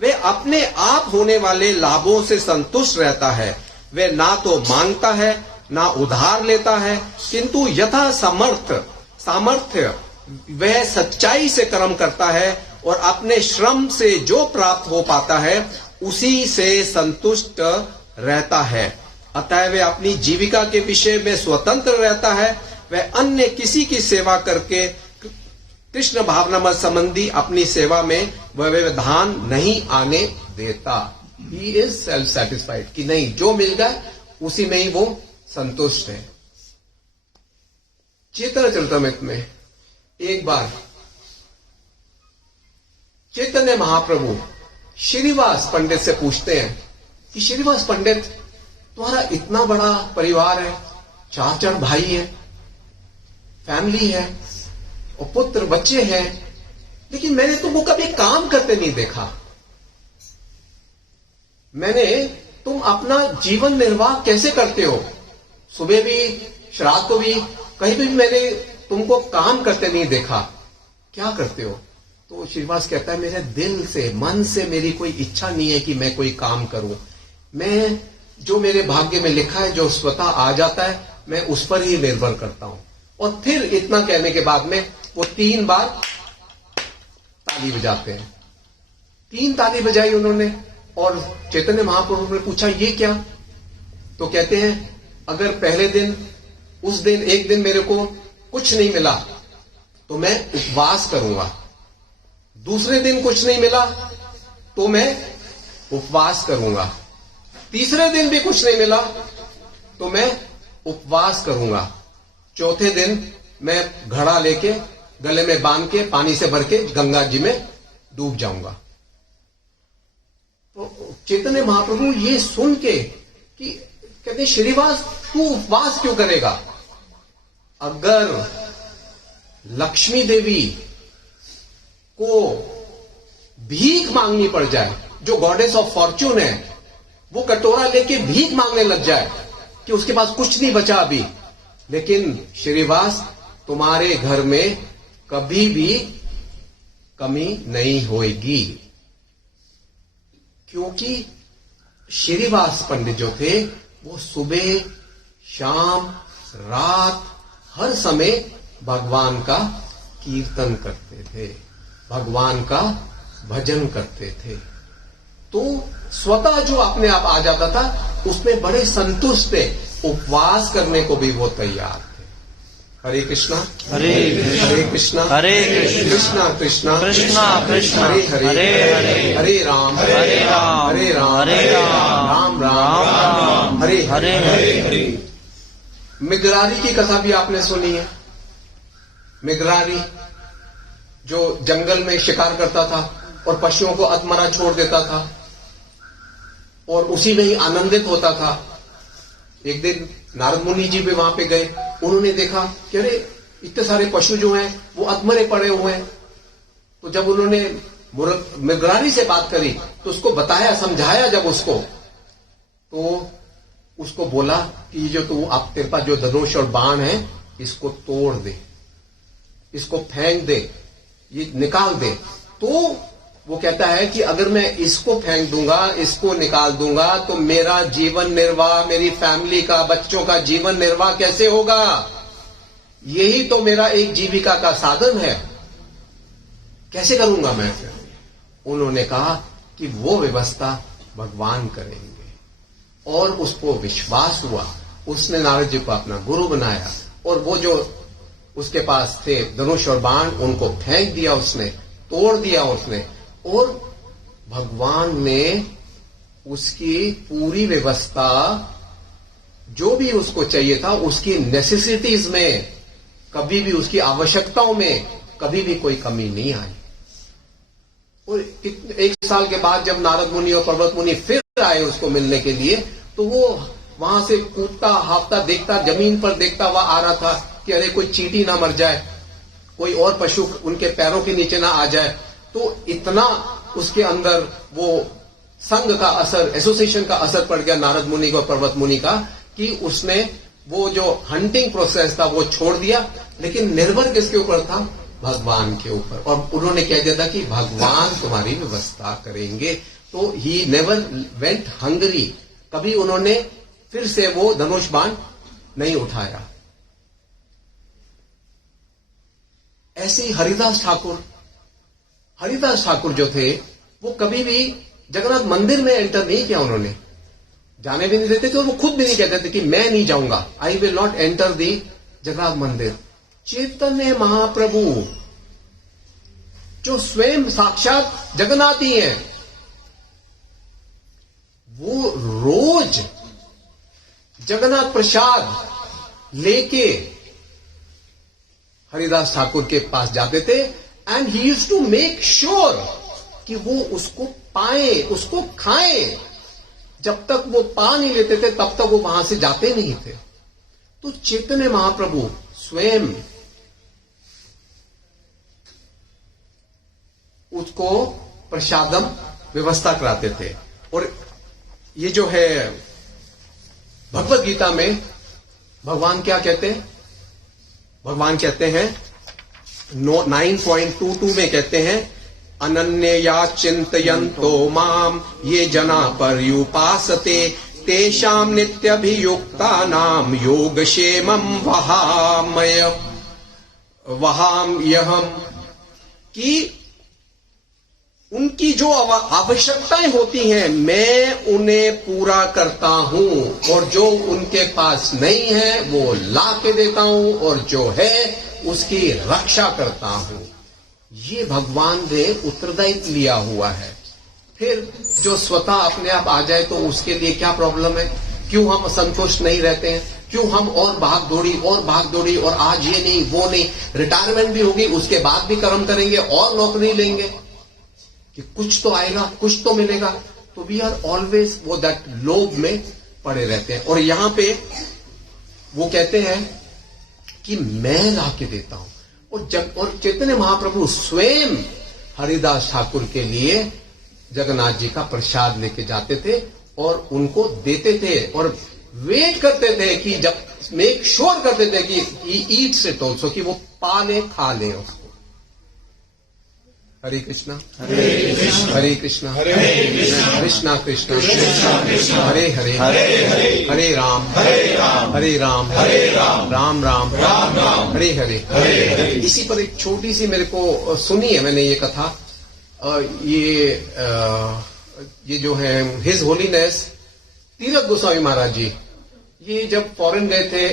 वे अपने आप होने वाले लाभों से संतुष्ट रहता है। वे ना तो मांगता है, ना उधार लेता है, किंतु यथा सामर्थ्य वह सच्चाई से कर्म करता है और अपने श्रम से जो प्राप्त हो पाता है उसी से संतुष्ट रहता है। अतः वह अपनी जीविका के विषय में स्वतंत्र रहता है। वह अन्य किसी की सेवा करके कृष्ण भावना संबंधी अपनी सेवा में वह व्यवधान नहीं आने देता। ही इज सेल्फ सेटिस्फाइड, कि नहीं, जो मिल गया उसी में ही वो संतुष्ट है। चैतन्य चरितमृत में एक बार चैतन्य महाप्रभु श्रीवास पंडित से पूछते हैं कि श्रीवास पंडित, तुम्हारा इतना बड़ा परिवार है, 4 भाई है, फैमिली है और पुत्र बच्चे हैं, लेकिन मैंने तुमको कभी काम करते नहीं देखा। तुम अपना जीवन निर्वाह कैसे करते हो? सुबह भी, रात को भी, कहीं भी मैंने तुमको काम करते नहीं देखा। क्या करते हो? तो श्रीवास कहता है, मेरे दिल से, मन से मेरी कोई इच्छा नहीं है कि मैं कोई काम करूं। मैं जो मेरे भाग्य में लिखा है, जो स्वतः आ जाता है, मैं उस पर ही निर्भर करता हूं। और फिर इतना कहने के बाद में वो 3 बार ताली बजाते हैं। 3 ताली बजाई उन्होंने, और चैतन्य महाप्रभु ने पूछा ये क्या? तो कहते हैं, अगर पहले दिन, उस दिन, एक दिन मेरे को कुछ नहीं मिला तो मैं उपवास करूंगा, दूसरे दिन कुछ नहीं मिला तो मैं उपवास करूंगा, तीसरे दिन भी कुछ नहीं मिला तो मैं उपवास करूंगा, चौथे दिन मैं घड़ा लेके गले में बांध के पानी से भर के गंगा जी में डूब जाऊंगा। तो चैतन्य महाप्रभु ये सुन के कि कहते, श्रीवास तू उपवास क्यों करेगा? अगर लक्ष्मी देवी को भीख मांगनी पड़ जाए, जो गॉडेस ऑफ फॉर्च्यून है, वो कटोरा लेके भीख मांगने लग जाए कि उसके पास कुछ नहीं बचा अभी, लेकिन श्रीवास तुम्हारे घर में कभी भी कमी नहीं होएगी, क्योंकि श्रीवास पंडित जो थे वो सुबह, शाम, रात, हर समय भगवान का कीर्तन करते थे, भगवान का भजन करते थे। तो स्वतः जो अपने आप आ जाता था, उसमें बड़े संतुष्ट थे, उपवास करने को भी वो तैयार थे। हरे कृष्णा। हरे कृष्णा। हरे कृष्णा। हरे कृष्णा। कृष्णा कृष्णा कृष्णा कृष्णा हरे हरे हरे हरे हरे राम हरे राम हरे राम हरे राम राम राम राम हरे हरे हरे। मिगरारी की कथा भी आपने सुनी है। मिगरारी जो जंगल में शिकार करता था और पशुओं को अधमरा छोड़ देता था और उसी में ही आनंदित होता था। एक दिन नारद मुनि जी भी वहां पे गए, उन्होंने देखा कि अरे इतने सारे पशु जो हैं वो अधमरे पड़े हुए हैं। तो जब उन्होंने मिगरारी से बात करी तो उसको बताया, समझाया जब उसको, तो उसको बोला कि जो तू आप तेरे पास जो धनुष और बाण है इसको तोड़ दे, इसको फेंक दे, ये निकाल दे। तो वो कहता है कि अगर मैं इसको फेंक दूंगा, इसको निकाल दूंगा, तो मेरा जीवन निर्वाह, मेरी फैमिली का, बच्चों का जीवन निर्वाह कैसे होगा? यही तो मेरा एक जीविका का साधन है, कैसे करूंगा मैं फिर? उन्होंने कहा कि वो व्यवस्था भगवान करेंगे, और उसको विश्वास हुआ। उसने नारद जी को अपना गुरु बनाया, और वो जो उसके पास थे धनुष और बाण, उनको फेंक दिया उसने, तोड़ दिया उसने, और भगवान ने उसकी पूरी व्यवस्था, जो भी उसको चाहिए था, उसकी नेसेसिटीज में, कभी भी उसकी आवश्यकताओं में कभी भी कोई कमी नहीं आई। और 1 साल के बाद जब नारद मुनि और पर्वत मुनि फिर आए उसको मिलने के लिए, तो वो वहां से कूदता हाफता देखता, जमीन पर देखता हुआ आ रहा था कि अरे कोई चींटी ना मर जाए, कोई और पशु उनके पैरों के नीचे ना आ जाए। तो इतना उसके अंदर वो संघ का असर, एसोसिएशन का असर पड़ गया नारद मुनि को, पर्वत मुनि का, कि उसने वो जो हंटिंग प्रोसेस था वो छोड़ दिया, लेकिन निर्भर किसके ऊपर था? भगवान के ऊपर। और उन्होंने कह दिया था कि भगवान तुम्हारी व्यवस्था करेंगे। तो ही नेवर वेंट हंगरी, कभी उन्होंने फिर से वो धनुष बाण नहीं उठाया। ऐसे ही हरिदास ठाकुर जो थे, वो कभी भी जगन्नाथ मंदिर में एंटर नहीं किया, उन्होंने जाने भी नहीं देते थे, और वो खुद भी नहीं कहते थे कि मैं नहीं जाऊंगा, I will not enter the Jagannath मंदिर। चैतन्य महाप्रभु जो स्वयं साक्षात जगन्नाथ ही हैं, वो रोज जगन्नाथ प्रसाद लेके हरिदास ठाकुर के पास जाते थे, and he used to make sure कि वो उसको पाए, उसको खाएं। जब तक वो पा नहीं लेते थे तब तक वो वहां से जाते नहीं थे। तो चैतन्य महाप्रभु स्वयं उसको प्रसादम व्यवस्था कराते थे। और ये जो है भगवत गीता में भगवान क्या कहते हैं? भगवान कहते हैं 9.22 में कहते हैं, अनन्यया चिंतयन्तो माम ये जना पर्युपासते तेषाम नित्यभियुक्तानाम योगक्षेमं वहाम्यहम्, कि उनकी जो आवश्यकताएं होती हैं मैं उन्हें पूरा करता हूं, और जो उनके पास नहीं है वो ला के देता हूं, और जो है उसकी रक्षा करता हूं। ये भगवान ने उत्तरदायित्व लिया हुआ है। फिर जो स्वतः अपने आप आ जाए तो उसके लिए क्या प्रॉब्लम है? क्यों हम संतुष्ट नहीं रहते हैं? क्यों हम और भाग दौड़ी और आज ये नहीं वो नहीं, रिटायरमेंट भी होगी उसके बाद भी कर्म करेंगे और नौकरी लेंगे कि कुछ तो आएगा, कुछ तो मिलेगा। तो वी आर ऑलवेज वो दैट लोभ में पड़े रहते हैं। और यहां पे वो कहते हैं कि मैं ला के देता हूं, और चैतन्य महाप्रभु स्वयं हरिदास ठाकुर के लिए जगन्नाथ जी का प्रसाद लेके जाते थे और उनको देते थे, और वेट करते थे कि जब मेक श्योर करते थे कि ही ईट्स इट ऑल्सो, कि वो पा ले खा ले उसको। हरे कृष्णा हरे कृष्णा कृष्णा कृष्णा हरे हरे हरे राम राम राम हरे हरे। इसी पर एक छोटी सी मेरे को सुनी है मैंने ये कथा। ये जो है हिज होलीनेस तीरथ गोस्वामी महाराज जी, ये जब फॉरेन गए थे,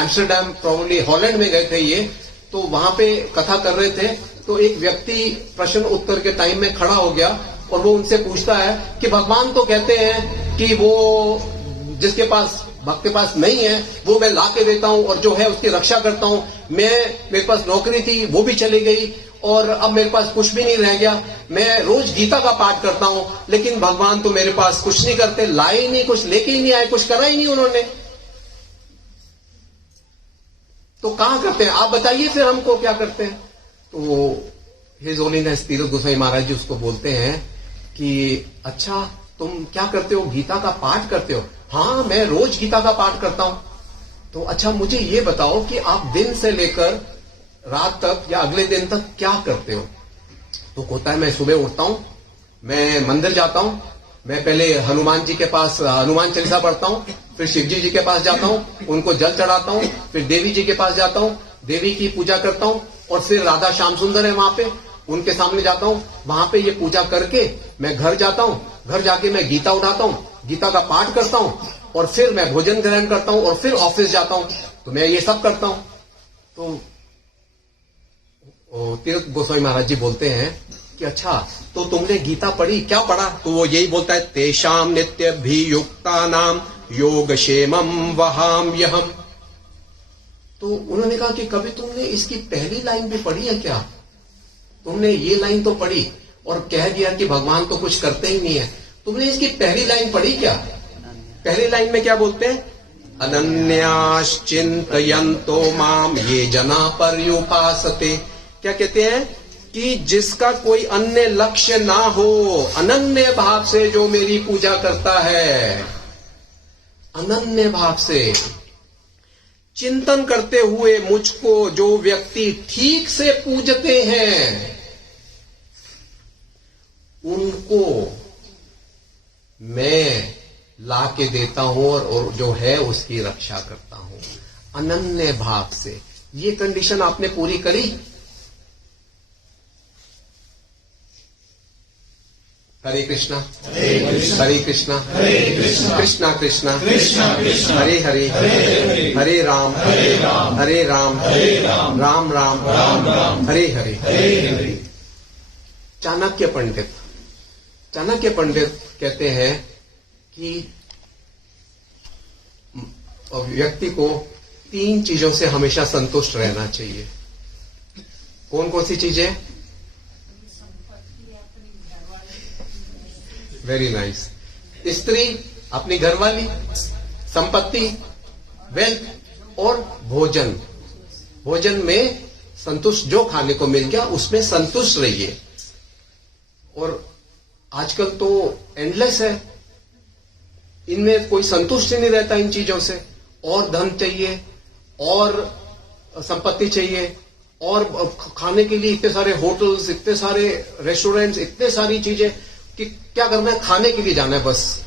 एम्स्टरडैम प्रोबेबली हॉलैंड में गए थे ये, तो वहां पे कथा कर रहे थे। तो एक व्यक्ति प्रश्न उत्तर के टाइम में खड़ा हो गया और वो उनसे पूछता है कि भगवान तो कहते हैं कि वो जिसके पास भक्त के पास नहीं है वो मैं ला के देता हूं, और जो है उसकी रक्षा करता हूं। मेरे पास नौकरी थी वो भी चली गई, और अब मेरे पास कुछ भी नहीं रह गया। मैं रोज गीता का पाठ करता हूं, लेकिन भगवान तो मेरे पास कुछ नहीं करते, लाए ही नहीं, कुछ लेके ही नहीं आए, कुछ करा ही नहीं उन्होंने। तो कहां करते हैं आप बताइए, फिर हमको क्या करते हैं? तो हिज होलीनेस तीरथ गोस्वामी महाराज जी उसको बोलते हैं कि अच्छा तुम क्या करते हो? गीता का पाठ करते हो? हाँ, मैं रोज गीता का पाठ करता हूं। तो अच्छा मुझे ये बताओ कि आप दिन से लेकर रात तक या अगले दिन तक क्या करते हो? तो होता है मैं सुबह उठता हूं, मैं मंदिर जाता हूं, मैं पहले हनुमान जी के पास हनुमान चालीसा पढ़ता हूं, फिर शिव जी के पास जाता हूं, उनको जल चढ़ाता हूं, फिर देवी जी के पास जाता हूं, देवी की पूजा करता हूं, और फिर राधा श्याम सुंदर है वहां पे, उनके सामने जाता हूं, वहां पे ये पूजा करके मैं घर जाता हूं, घर जाके मैं गीता उठाता हूं, गीता का पाठ करता हूं, और फिर मैं भोजन ग्रहण करता हूं, और फिर ऑफिस जाता हूं। तो मैं ये सब करता हूं। तो तीर्थ गोस्वामी महाराज जी बोलते हैं कि अच्छा, तो तुमने गीता पढ़ी, क्या पढ़ा? तो वो यही बोलता है, तेषाम नित्यभियुक्ता नाम योगक्षेमम वहाम्यहम्। तो उन्होंने कहा कि कभी तुमने इसकी पहली लाइन भी पढ़ी है क्या? तुमने ये लाइन तो पढ़ी और कह दिया कि भगवान तो कुछ करते ही नहीं है, तुमने इसकी पहली लाइन पढ़ी क्या? पहली लाइन में क्या बोलते हैं? अनन्याश्चिन्तयन्तो माम ये जना पर्युपासते। क्या कहते हैं? कि जिसका कोई अन्य लक्ष्य ना हो, अनन्य भाव से जो मेरी पूजा करता है, अनन्य भाव से चिंतन करते हुए मुझको जो व्यक्ति ठीक से पूजते हैं, उनको मैं ला के देता हूं और जो है उसकी रक्षा करता हूं अनन्य भाव से। ये कंडीशन आपने पूरी करी? हरे कृष्णा हरे कृष्णा कृष्णा कृष्णा हरे हरे हरे राम राम राम हरे हरे। चाणक्य पंडित कहते हैं कि व्यक्ति को 3 चीजों से हमेशा संतुष्ट रहना चाहिए। कौन कौन सी चीजें? Very nice. स्त्री, अपनी घरवाली, संपत्ति, वेल्थ और भोजन। भोजन में संतुष्ट, जो खाने को मिल गया उसमें संतुष्ट रहिए। और आजकल तो एंडलेस है, इनमें कोई संतुष्ट ही नहीं रहता इन चीजों से। और धन चाहिए, और संपत्ति चाहिए, और खाने के लिए इतने सारे होटल्स, इतने सारे रेस्टोरेंट्स, इतने सारी चीजें कि क्या करना है, खाने के लिए जाना है, बस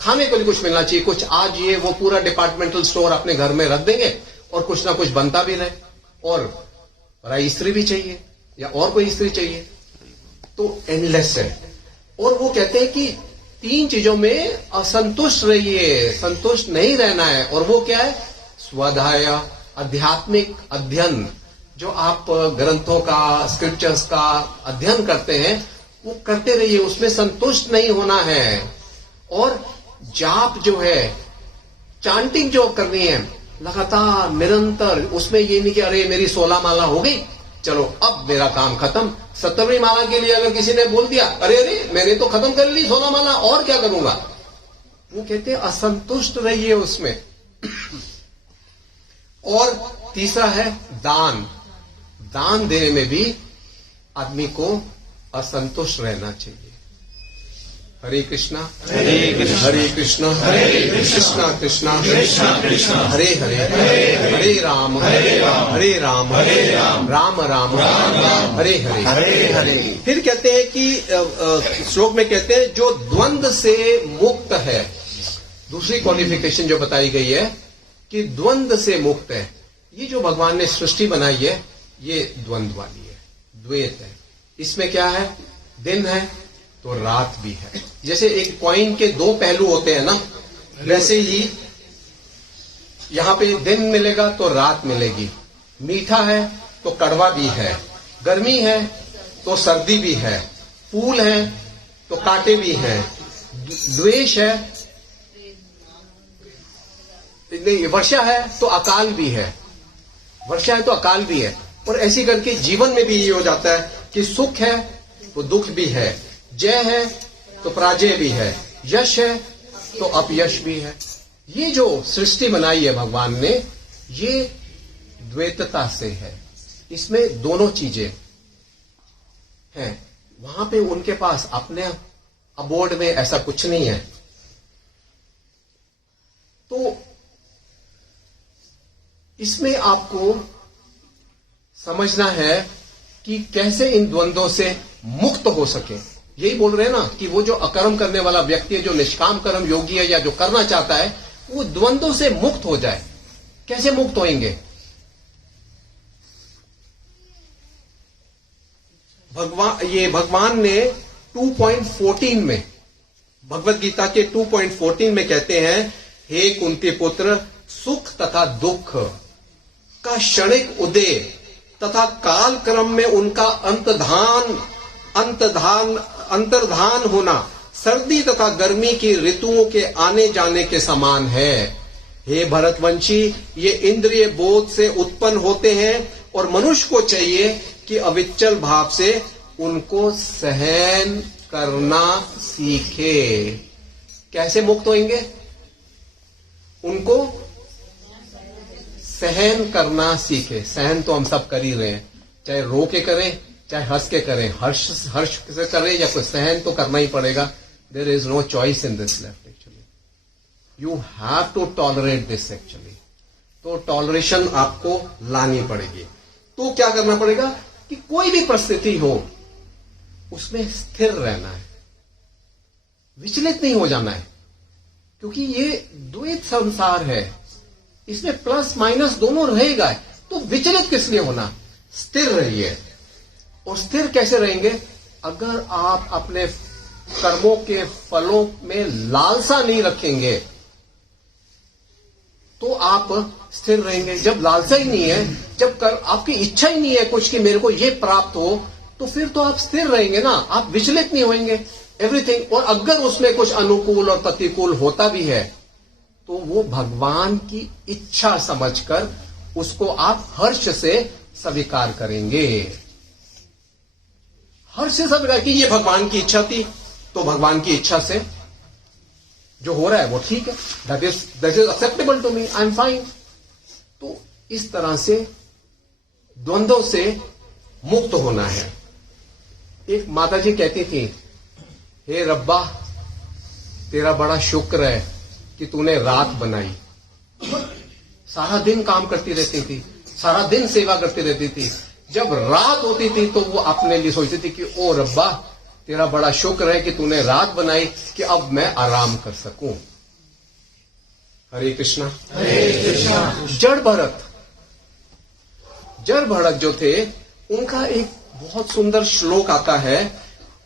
खाने के लिए कुछ मिलना चाहिए। कुछ आज ये वो पूरा डिपार्टमेंटल स्टोर अपने घर में रख देंगे और कुछ ना कुछ बनता भी रहे। और स्त्री भी चाहिए या और कोई स्त्री चाहिए, तो एंडलेस है। और वो कहते हैं कि 3 चीजों में असंतुष्ट रहिए, संतुष्ट नहीं रहना है। और वो क्या है? स्वाध्याय, आध्यात्मिक अध्ययन। जो आप ग्रंथों का, स्क्रिप्चर्स का अध्ययन करते हैं, वो करते रहिए, उसमें संतुष्ट नहीं होना है। और जाप जो है, चांटिंग जो करनी है लगातार निरंतर, उसमें ये नहीं कि अरे मेरी 16 माला हो गई, चलो अब मेरा काम खत्म। 17वीं माला के लिए अगर किसी ने बोल दिया अरे मैंने तो खत्म कर ली 16 माला, और क्या करूंगा? वो कहते हैं असंतुष्ट रहिए उसमें। और तीसरा है दान। दान देने में भी आदमी को असंतुष्ट रहना चाहिए। हरे कृष्णा हरे कृष्णा कृष्णा कृष्णा हरे हरे हरे राम राम राम हरे हरे। फिर कहते हैं कि श्लोक में कहते हैं जो द्वंद्व से मुक्त है। दूसरी क्वालिफिकेशन जो बताई गई है कि द्वंद्व से मुक्त है। ये जो भगवान ने सृष्टि बनाई है, ये द्वंद्व वाली है, द्वैत है। इसमें क्या है? दिन है तो रात भी है। जैसे एक कॉइन के 2 पहलू होते हैं ना, वैसे ही यहां पे दिन मिलेगा तो रात मिलेगी। मीठा है तो कड़वा भी है, गर्मी है तो सर्दी भी है, फूल है तो कांटे भी हैं, द्वेष है, नहीं वर्षा है तो अकाल भी है, वर्षा है तो अकाल भी है। और ऐसी करके जीवन में भी ये हो जाता है कि सुख है तो दुख भी है, जय है तो पराजय भी है, यश है तो अपयश भी है। ये जो सृष्टि बनाई है भगवान ने, ये द्वैतता से है। इसमें दोनों चीजें हैं। वहां पे उनके पास अपने अबोर्ड में ऐसा कुछ नहीं है। तो इसमें आपको समझना है कि कैसे इन द्वंद्वों से मुक्त हो सके। यही बोल रहे हैं ना कि वो जो अकर्म करने वाला व्यक्ति है, जो निष्काम कर्म योगी है या जो करना चाहता है, वो द्वंद्वों से मुक्त हो जाए। कैसे मुक्त होंगे? भगवान ने 2.14 में, भगवत गीता के 2.14 में कहते हैं, हे कुंती पुत्र, सुख तथा दुख का क्षणिक उदय तथा काल क्रम में उनका अंतर्धान होना सर्दी तथा गर्मी की ऋतुओं के आने जाने के समान है। हे भरतवंशी, ये इंद्रिय बोध से उत्पन्न होते हैं और मनुष्य को चाहिए कि अविचल भाव से उनको सहन करना सीखे। कैसे मुक्त होंगे? उनको सहन करना सीखे। सहन तो हम सब कर ही रहे हैं, चाहे रो के करें चाहे हंस के करें, हर्ष से करें या कोई, सहन तो करना ही पड़ेगा। There is no choice in this left actually, you have to tolerate this actually. तो टॉलरेशन आपको लानी पड़ेगी। तो क्या करना पड़ेगा कि कोई भी परिस्थिति हो उसमें स्थिर रहना है, विचलित नहीं हो जाना है, क्योंकि ये द्वैत संसार है, इसमें प्लस माइनस दोनों रहेगा। तो विचलित किस लिए होना? स्थिर रहिए। और स्थिर कैसे रहेंगे? अगर आप अपने कर्मों के फलों में लालसा नहीं रखेंगे तो आप स्थिर रहेंगे। जब लालसा ही नहीं है, जब आपकी इच्छा ही नहीं है कुछ कि मेरे को ये प्राप्त हो, तो फिर तो आप स्थिर रहेंगे ना, आप विचलित नहीं होंगे एवरीथिंग। और अगर उसमें कुछ अनुकूल और प्रतिकूल होता भी है तो वो भगवान की इच्छा समझकर उसको आप हर्ष से स्वीकार करेंगे। हर्ष से स्वीकार कि ये भगवान की इच्छा थी, तो भगवान की इच्छा से जो हो रहा है वो ठीक है, that is acceptable to me, I am fine. तो इस तरह से द्वंद्वों से मुक्त होना है। एक माता जी कहती थी, हे रब्बा, तेरा बड़ा शुक्र है कि तूने रात बनाई। सारा दिन काम करती रहती थी, सारा दिन सेवा करती रहती थी। जब रात होती थी तो वो अपने लिए सोचती थी कि ओ रब्बा, तेरा बड़ा शुक्र है कि तूने रात बनाई कि अब मैं आराम कर सकूं। हरे कृष्णा। जड़ भरत जो थे, उनका एक बहुत सुंदर श्लोक आता है।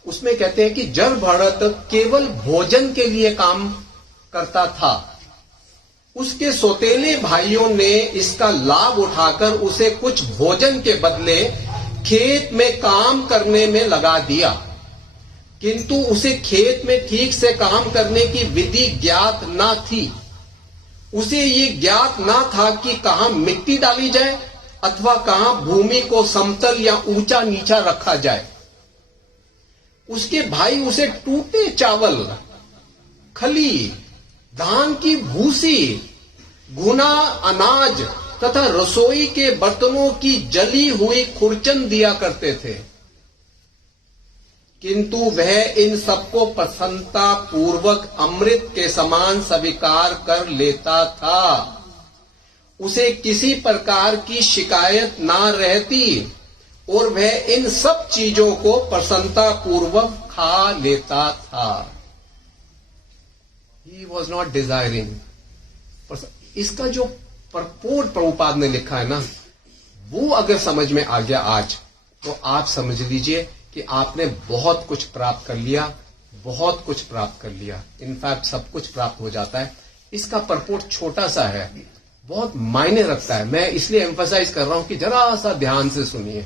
उसमें कहते हैं कि जड़ भरत केवल भोजन के लिए काम करता था। उसके सौतेले भाइयों ने इसका लाभ उठाकर उसे कुछ भोजन के बदले खेत में काम करने में लगा दिया, किंतु उसे खेत में ठीक से काम करने की विधि ज्ञात न थी। उसे ये ज्ञात न था कि कहां मिट्टी डाली जाए अथवा कहां भूमि को समतल या ऊंचा नीचा रखा जाए। उसके भाई उसे टूटे चावल, खली, धान की भूसी, भुना अनाज तथा रसोई के बर्तनों की जली हुई खुरचन दिया करते थे, किंतु वह इन सबको प्रसन्नता पूर्वक अमृत के समान स्वीकार कर लेता था। उसे किसी प्रकार की शिकायत ना रहती और वह इन सब चीजों को प्रसन्नता पूर्वक खा लेता था। He was not desiring. इसका जो परपोर्ट प्रभुपाद ने लिखा है ना, वो अगर समझ में आ गया आज, तो आप समझ लीजिए कि आपने बहुत कुछ प्राप्त कर लिया, बहुत कुछ प्राप्त कर लिया। इनफैक्ट सब कुछ प्राप्त हो जाता है। इसका परपोर्ट छोटा सा है, बहुत मायने रखता है। मैं इसलिए एम्फसाइज कर रहा हूं कि जरा सा ध्यान से सुनिए।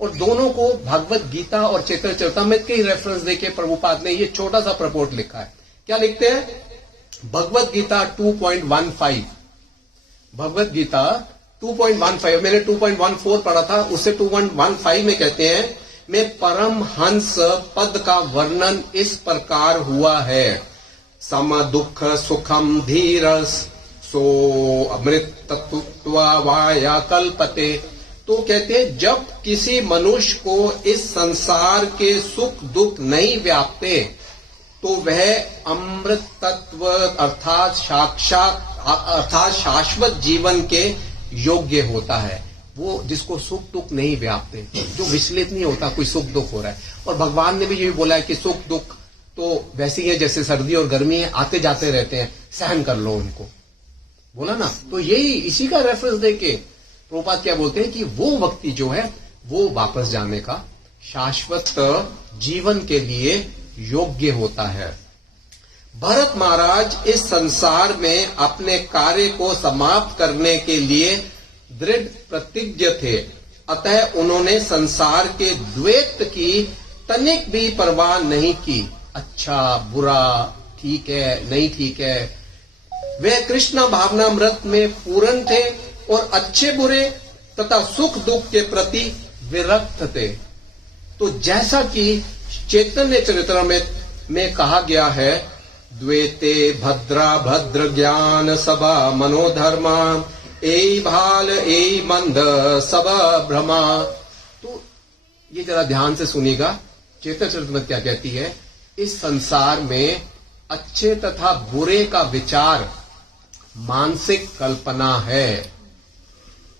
और दोनों को भगवत गीता और चैतन्य चरितामृत के ही रेफरेंस देके प्रभुपाद ने ये छोटा सा परपोर्ट लिखा है। क्या लिखते हैं? भगवत गीता 2.15, भगवत गीता 2.15, मैंने 2.14 पढ़ा था, उससे 2.15 में कहते हैं, में परम हंस पद का वर्णन इस प्रकार हुआ है, सम दुख सुखम धीरस सो अमृत तत्वाया कल्पते। तो कहते हैं, जब किसी मनुष्य को इस संसार के सुख दुख नहीं व्यापते तो वह अमृत तत्व अर्थात शाश्वत जीवन के योग्य होता है। वो जिसको सुख दुख नहीं व्यापते, जो विचलित नहीं होता, कोई सुख दुख हो रहा है। और भगवान ने भी ये बोला है कि सुख दुख तो वैसे ही है जैसे सर्दी और गर्मी है, आते जाते रहते हैं, सहन कर लो उनको, बोला ना। तो यही इसी का रेफरेंस देके प्रभुपाद क्या बोलते हैं कि वो व्यक्ति जो है वो वापस जाने का शाश्वत जीवन के लिए योग्य होता है। भरत महाराज इस संसार में अपने कार्य को समाप्त करने के लिए दृढ़ प्रतिज्ञ थे, अतः उन्होंने संसार के द्वैत की तनिक भी परवाह नहीं की। अच्छा बुरा, ठीक है नहीं ठीक है, वे कृष्ण भावनामृत में पूर्ण थे और अच्छे बुरे तथा सुख दुख के प्रति विरक्त थे। तो जैसा कि चैतन्य चरित्र में कहा गया है, द्वैते भद्रा भद्र ज्ञान सभा मनोधर्मा ए भाल ए मंद सब भ्रमा। तो ये जरा ध्यान से सुनिएगा, चैतन्य चरित्र में क्या कहती है, इस संसार में अच्छे तथा बुरे का विचार मानसिक कल्पना है,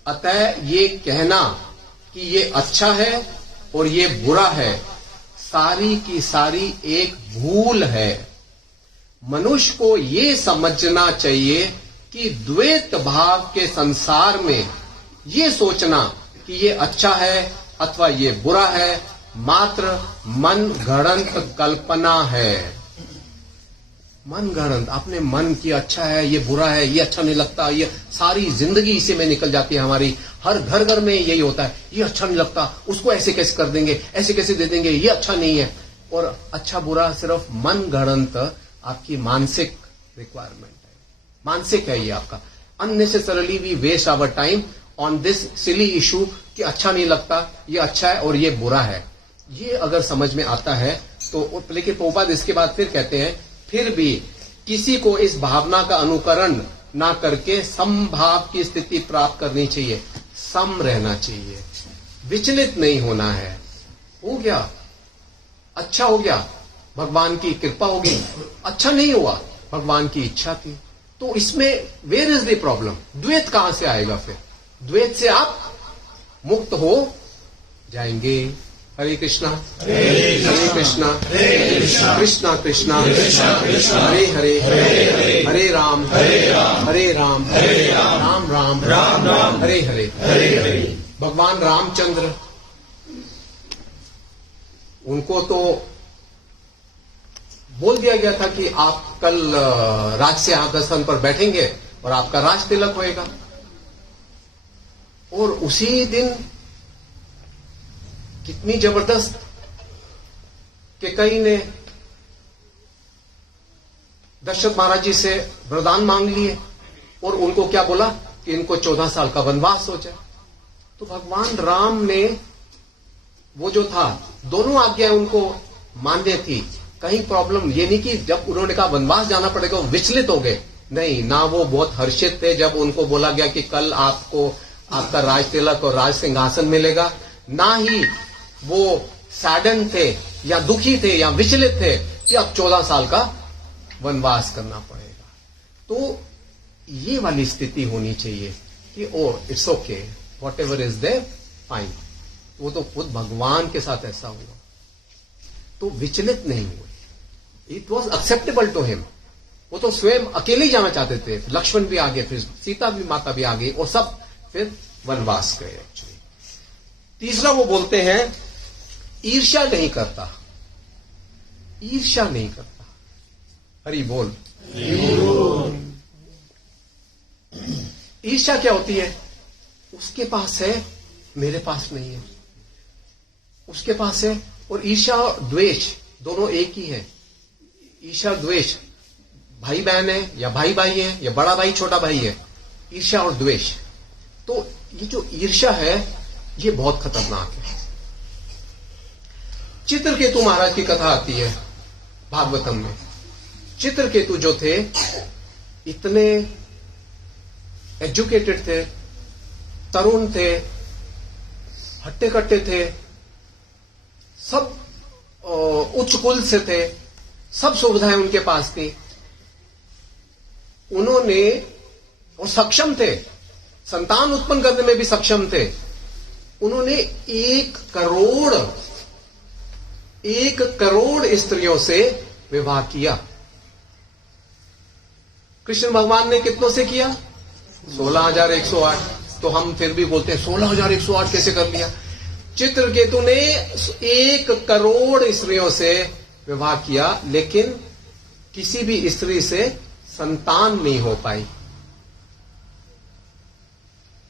अतः ये कहना कि ये अच्छा है और ये बुरा है सारी की सारी एक भूल है। मनुष्य को ये समझना चाहिए कि द्वैत भाव के संसार में ये सोचना कि ये अच्छा है अथवा ये बुरा है मात्र मन गढ़ंत कल्पना है। मन गढ़ंत, अपने मन की अच्छा है ये बुरा है, ये अच्छा नहीं लगता, ये सारी जिंदगी इसी में निकल जाती है हमारी। हर घर घर में यही होता है, ये अच्छा नहीं लगता, उसको ऐसे कैसे कर देंगे, ऐसे कैसे दे देंगे, ये अच्छा नहीं है। और अच्छा बुरा सिर्फ मन गढ़ंत आपकी मानसिक रिक्वायरमेंट है, मानसिक है ये आपका। Unnecessarily we waste our time on this silly issue कि अच्छा नहीं लगता, ये अच्छा है और ये बुरा है। ये अगर समझ में आता है तो, लेकिन प्रभुपाद इसके बाद फिर कहते हैं, फिर भी किसी को इस भावना का अनुकरण ना करके समभाव की स्थिति प्राप्त करनी चाहिए, सम रहना चाहिए, विचलित नहीं होना है। हो गया अच्छा हो गया, भगवान की कृपा होगी, अच्छा नहीं हुआ, भगवान की इच्छा थी। तो इसमें वेयर इज द प्रॉब्लम, द्वैत कहां से आएगा? फिर द्वैत से आप मुक्त हो जाएंगे। हरे कृष्णा हरे कृष्णा कृष्णा कृष्णा हरे हरे हरे राम राम राम हरे हरे। भगवान रामचंद्र, उनको तो बोल दिया गया था कि आप कल राज सिंहासन पर बैठेंगे और आपका राज तिलक होएगा। और उसी दिन कितनी जबरदस्त कि कई ने दशरथ महाराज जी से वरदान मांग लिए और उनको क्या बोला कि इनको 14 साल का वनवास हो जाए। तो भगवान राम ने वो जो था, दोनों आज्ञाएं उनको मान्य थी। कहीं प्रॉब्लम ये नहीं कि जब उन्होंने कहा वनवास जाना पड़ेगा वो विचलित हो गए, नहीं ना, वो बहुत हर्षित थे जब उनको बोला गया कि कल आपको आपका राज तिलक और राज सिंहासन मिलेगा। ना ही वो सैडन थे या दुखी थे या विचलित थे कि अब 14 साल का वनवास करना पड़ेगा। तो ये वाली स्थिति होनी चाहिए कि oh it's okay, whatever is there fine. वो तो खुद भगवान के साथ ऐसा हुआ, तो विचलित नहीं हुए, it was acceptable to him. वो तो स्वयं अकेले ही जाना चाहते थे, लक्ष्मण भी आगे, फिर सीता भी माता भी आगे, और सब फिर वनवास गए। एक्चुअली तीसरा वो बोलते हैं ईर्ष्या नहीं करता, ईर्ष्या नहीं करता। हरि बोल। ईर्ष्या क्या होती है? उसके पास है मेरे पास नहीं है, उसके पास है। और ईर्ष्या और द्वेष दोनों एक ही है। ईर्ष्या द्वेष भाई बहन है या भाई भाई है या बड़ा भाई छोटा भाई है, ईर्ष्या और द्वेष। तो ये जो ईर्ष्या है ये बहुत खतरनाक है। चित्रकेतु महाराज की कथा आती है भागवतम में। चित्रकेतु जो थे इतने एजुकेटेड थे, तरुण थे, हट्टे कट्टे थे, सब उच्च कुल से थे, सब सुविधाएं उनके पास थी। उन्होंने, और सक्षम थे, संतान उत्पन्न करने में भी सक्षम थे, उन्होंने 1 करोड़ स्त्रियों से विवाह किया। कृष्ण भगवान ने कितनों से किया? 16,108। तो हम फिर भी बोलते हैं 16,108 कैसे कर लिया? चित्रकेतु ने 1 करोड़ स्त्रियों से विवाह किया, लेकिन किसी भी स्त्री से संतान नहीं हो पाई।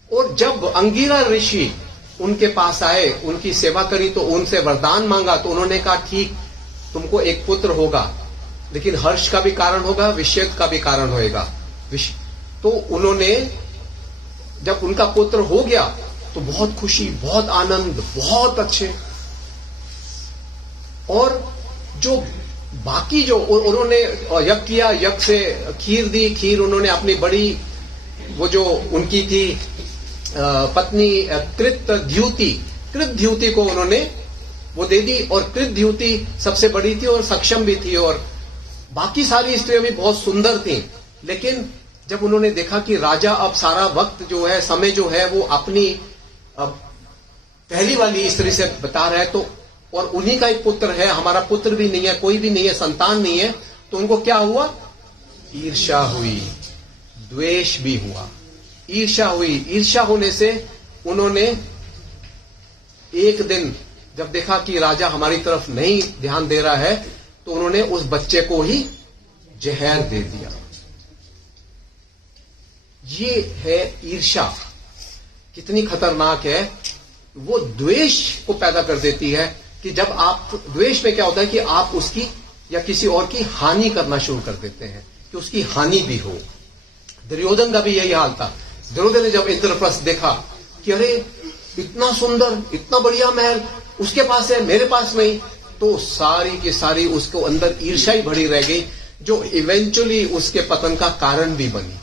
और जब अंगिरा ऋषि उनके पास आए, उनकी सेवा करी, तो उनसे वरदान मांगा, तो उन्होंने कहा ठीक, तुमको एक पुत्र होगा, लेकिन हर्ष का भी कारण होगा, विषेद का भी कारण होगा। तो उन्होंने, जब उनका पुत्र हो गया तो बहुत खुशी, बहुत आनंद, बहुत अच्छे। और जो बाकी जो उन्होंने यज्ञ किया, यज्ञ से खीर दी, खीर उन्होंने अपनी बड़ी, वो जो उनकी थी पत्नी कृतद्युति को उन्होंने वो दे दी। और कृतद्युति सबसे बड़ी थी और सक्षम भी थी, और बाकी सारी स्त्रियां भी बहुत सुंदर थी। लेकिन जब उन्होंने देखा कि राजा अब सारा वक्त जो है, समय जो है, वो अपनी पहली वाली स्त्री से बता रहा है, तो और उन्हीं का एक पुत्र है, हमारा पुत्र भी नहीं है, कोई भी नहीं है, संतान नहीं है, तो उनको क्या हुआ? ईर्ष्या हुई, द्वेष भी हुआ, ईर्ष्या हुई। ईर्ष्या होने से उन्होंने एक दिन जब देखा कि राजा हमारी तरफ नहीं ध्यान दे रहा है, तो उन्होंने उस बच्चे को ही जहर दे दिया। ये है ईर्ष्या, कितनी खतरनाक है। वो द्वेष को पैदा कर देती है कि जब आप द्वेष में क्या होता है कि आप उसकी या किसी और की हानि करना शुरू कर देते हैं, कि उसकी हानि भी हो। दुर्योधन का भी यही हाल था। दुर्योधन ने जब इंद्रप्रस्थ देखा कि अरे इतना सुंदर, इतना बढ़िया महल उसके पास है, मेरे पास नहीं, तो सारी की सारी उसको अंदर ईर्ष्या ही भरी रह गई, जो इवेंचुअली उसके पतन का कारण भी बनी।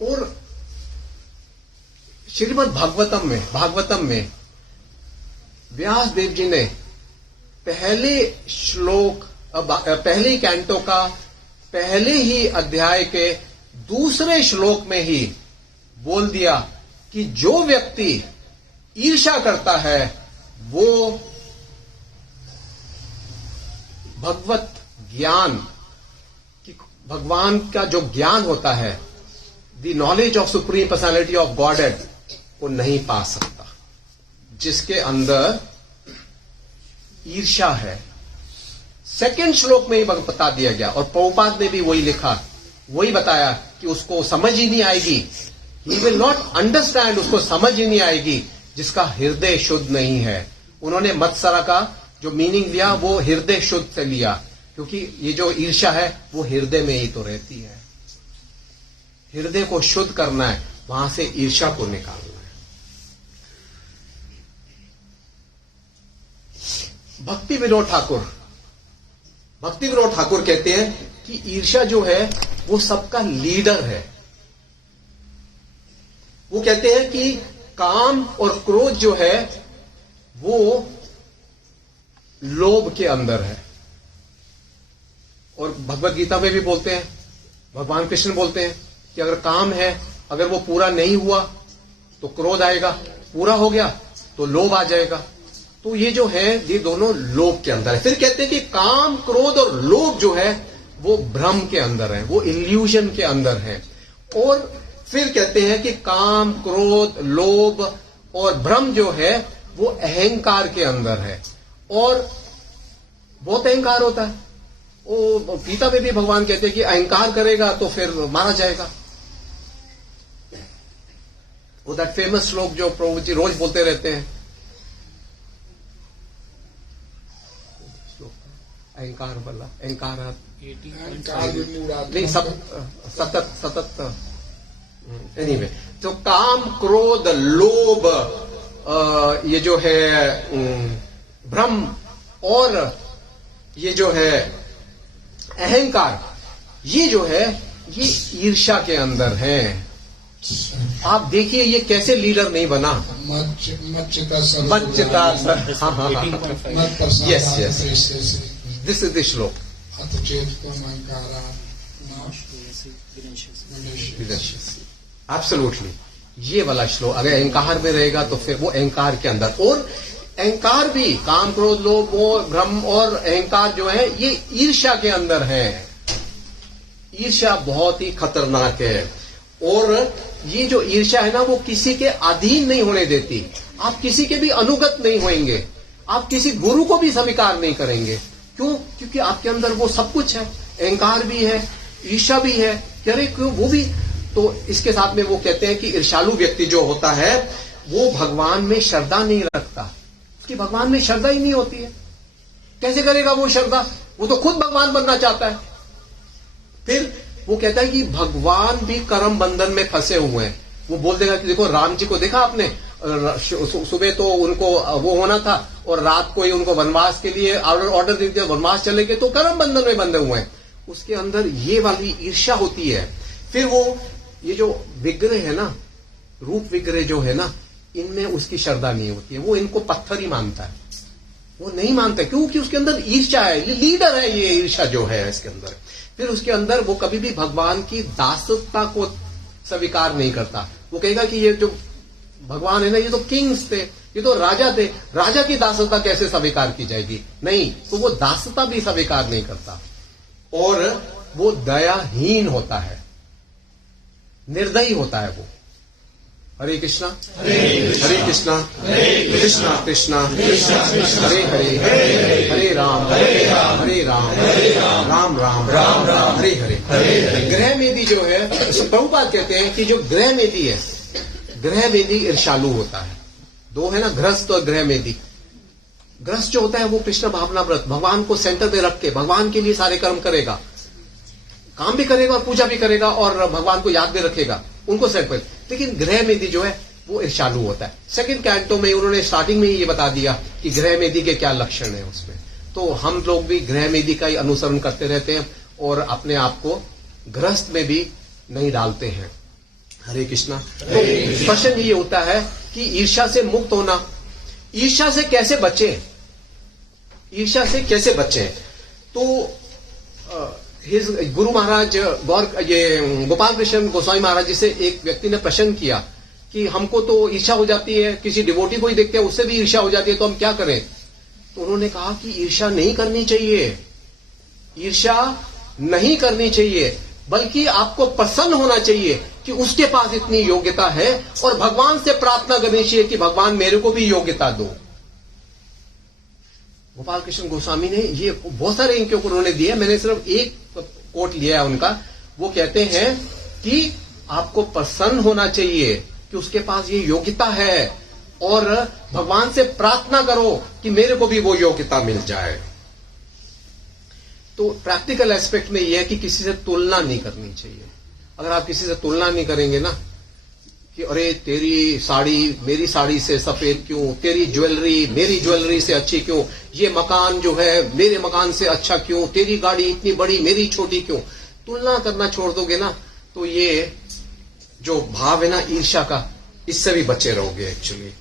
और श्रीमद् भागवतम में व्यास देव जी ने पहले कैंटो का पहले ही अध्याय के दूसरे श्लोक में ही बोल दिया कि जो व्यक्ति ईर्ष्या करता है वो भगवत ज्ञान, भगवान का जो ज्ञान होता है, the knowledge of supreme personality of godhead, को नहीं पा सकता। जिसके अंदर ईर्ष्या है, सेकंड श्लोक में ही बता दिया गया। और प्रभुपाद ने भी वही लिखा, वही बताया कि उसको समझ ही नहीं आएगी, ही विल नॉट अंडरस्टैंड, उसको समझ ही नहीं आएगी जिसका हृदय शुद्ध नहीं है। उन्होंने मत्सरा का जो मीनिंग लिया वो हृदय शुद्ध से लिया, क्योंकि ये जो ईर्ष्या है वो हृदय में ही तो रहती है। हृदय को शुद्ध करना है, वहां से ईर्ष्या को निकालना है। भक्ति विनोद ठाकुर कहते हैं कि ईर्ष्या जो है वो सबका लीडर है। वो कहते हैं कि काम और क्रोध जो है वो लोभ के अंदर है। और भगवत गीता में भी बोलते हैं, भगवान कृष्ण बोलते हैं कि अगर काम है, अगर वो पूरा नहीं हुआ तो क्रोध आएगा, पूरा हो गया तो लोभ आ जाएगा। तो ये जो है ये दोनों लोभ के अंदर है। फिर कहते हैं कि काम, क्रोध और लोभ जो है वो भ्रम के अंदर है, वो इल्यूजन के अंदर है। और फिर कहते हैं कि काम, क्रोध, लोभ और भ्रम जो है वो अहंकार के अंदर है। और बहुत अहंकार होता है। वो गीता में भी भगवान कहते हैं कि अहंकार करेगा तो फिर मारा जाएगा। वो दैट फेमस श्लोक जो प्रभु जी रोज बोलते रहते हैं, अहंकार वाला, अहंकार नहीं, सतत एनीवे। तो काम, क्रोध, लोभ, ये जो है भ्रम, और ये जो है अहंकार, ये जो है ये ईर्ष्या के अंदर है। आप देखिए ये कैसे लीडर नहीं बना। मच्चिता, हाँ, यस, दिस इज द श्लोक। एब्सोल्युटली, ये वाला श्लोक अगर अहंकार में रहेगा तो फिर वो अहंकार के अंदर, और अहंकार भी काम क्रोध लोभ मोह भ्रम और अहंकार जो है ये ईर्ष्या के अंदर है। ईर्ष्या बहुत ही खतरनाक है, और ये जो ईर्ष्या है ना वो किसी के अधीन नहीं होने देती। आप किसी के भी अनुगत नहीं होंगे, आप किसी गुरु को भी स्वीकार नहीं करेंगे। क्यों? क्योंकि आपके अंदर वो सब कुछ है, अहंकार भी है, ईर्ष्या भी है। अरे क्यों? वो भी तो इसके साथ में वो कहते हैं कि ईर्ष्यालु व्यक्ति जो होता है वो भगवान में श्रद्धा नहीं रखता, उसकी भगवान में श्रद्धा ही नहीं होती है। कैसे करेगा वो श्रद्धा? वो तो खुद भगवान बनना चाहता है। फिर वो कहता है कि भगवान भी कर्म बंधन में फंसे हुए हैं। वो बोल देगा कि देखो राम जी को देखा आपने, सुबह तो उनको वो होना था और रात को ही उनको वनवास के लिए ऑर्डर दे दिया, वनवास चले गए, तो कर्म बंधन में बंधे हुए हैं। उसके अंदर ये वाली ईर्ष्या होती है। फिर वो ये जो विग्रह है ना, रूप विग्रह जो है ना, इनमें उसकी श्रद्धा नहीं होती है। वो इनको पत्थर ही मानता है, वो नहीं मानता क्योंकि उसके अंदर ईर्ष्या है, ये लीडर है, ये ईर्ष्या जो है इसके अंदर। फिर उसके अंदर वो कभी भी भगवान की दासता को स्वीकार नहीं करता। वो कहेगा कि ये जो भगवान है ना, ये तो किंग्स थे, ये तो राजा थे, राजा की दासता कैसे स्वीकार की जाएगी? नहीं, तो वो दासता भी स्वीकार नहीं करता। और वो दयाहीन होता है, निर्दयी होता है वो। हरे कृष्णा हरे कृष्णा कृष्णा कृष्णा हरे हरे हरे राम राम राम हरे हरे। ग्रह मेदी जो है, प्रभुपाद कहते हैं कि जो ग्रह मेदी है, ग्रह मेदी ईर्ष्यालु होता है। दो है ना, गृहस्थ और ग्रह मेदी। गृहस्थ जो होता है वो कृष्ण भावना व्रत, भगवान को सेंटर पे रख के भगवान के लिए सारे कर्म करेगा, काम भी करेगा और पूजा भी करेगा और भगवान को याद भी रखेगा, उनको सेट पर। लेकिन ग्रह मेदी जो है वो ईर्ष्यालु होता है। सेकंड कैंटो में उन्होंने स्टार्टिंग में ही ये बता दिया कि ग्रह मेदी के क्या लक्षण है उसमें। तो हम लोग भी ग्रह मेदी का ही अनुसरण करते रहते हैं और अपने आप को गृहस्थ में भी नहीं डालते हैं। हरे कृष्णा। तो प्रश्न ये होता है कि ईर्ष्या से मुक्त होना, ईर्ष्या से कैसे बचे, ईर्ष्या से कैसे बचे? तो गुरु महाराज गोपाल कृष्ण गोस्वामी महाराज जी से एक व्यक्ति ने प्रश्न किया कि हमको तो ईर्ष्या हो जाती है, किसी डिवोटी को ही देखते हैं उससे भी ईर्ष्या हो जाती है, तो हम क्या करें? तो उन्होंने कहा कि ईर्ष्या नहीं करनी चाहिए, ईर्ष्या नहीं करनी चाहिए, बल्कि आपको प्रसन्न होना चाहिए कि उसके पास इतनी योग्यता है और भगवान से प्रार्थना करनी चाहिए कि भगवान मेरे को भी योग्यता दो। गोपाल कृष्ण गोस्वामी ने ये बहुत सारे इनके ऊपर उन्होंने दिए, मैंने सिर्फ एक कोट लिया है उनका। वो कहते हैं कि आपको प्रसन्न होना चाहिए कि उसके पास ये योग्यता है और भगवान से प्रार्थना करो कि मेरे को भी वो योग्यता मिल जाए। तो प्रैक्टिकल एस्पेक्ट में यह है कि किसी से तुलना नहीं करनी चाहिए। अगर आप किसी से तुलना नहीं करेंगे ना कि अरे तेरी साड़ी मेरी साड़ी से सफेद क्यों, तेरी ज्वेलरी मेरी ज्वेलरी से अच्छी क्यों, ये मकान जो है मेरे मकान से अच्छा क्यों, तेरी गाड़ी इतनी बड़ी मेरी छोटी क्यों, तुलना करना छोड़ दोगे ना, तो ये जो भाव है ना ईर्ष्या का, इससे भी बचे रहोगे एक्चुअली।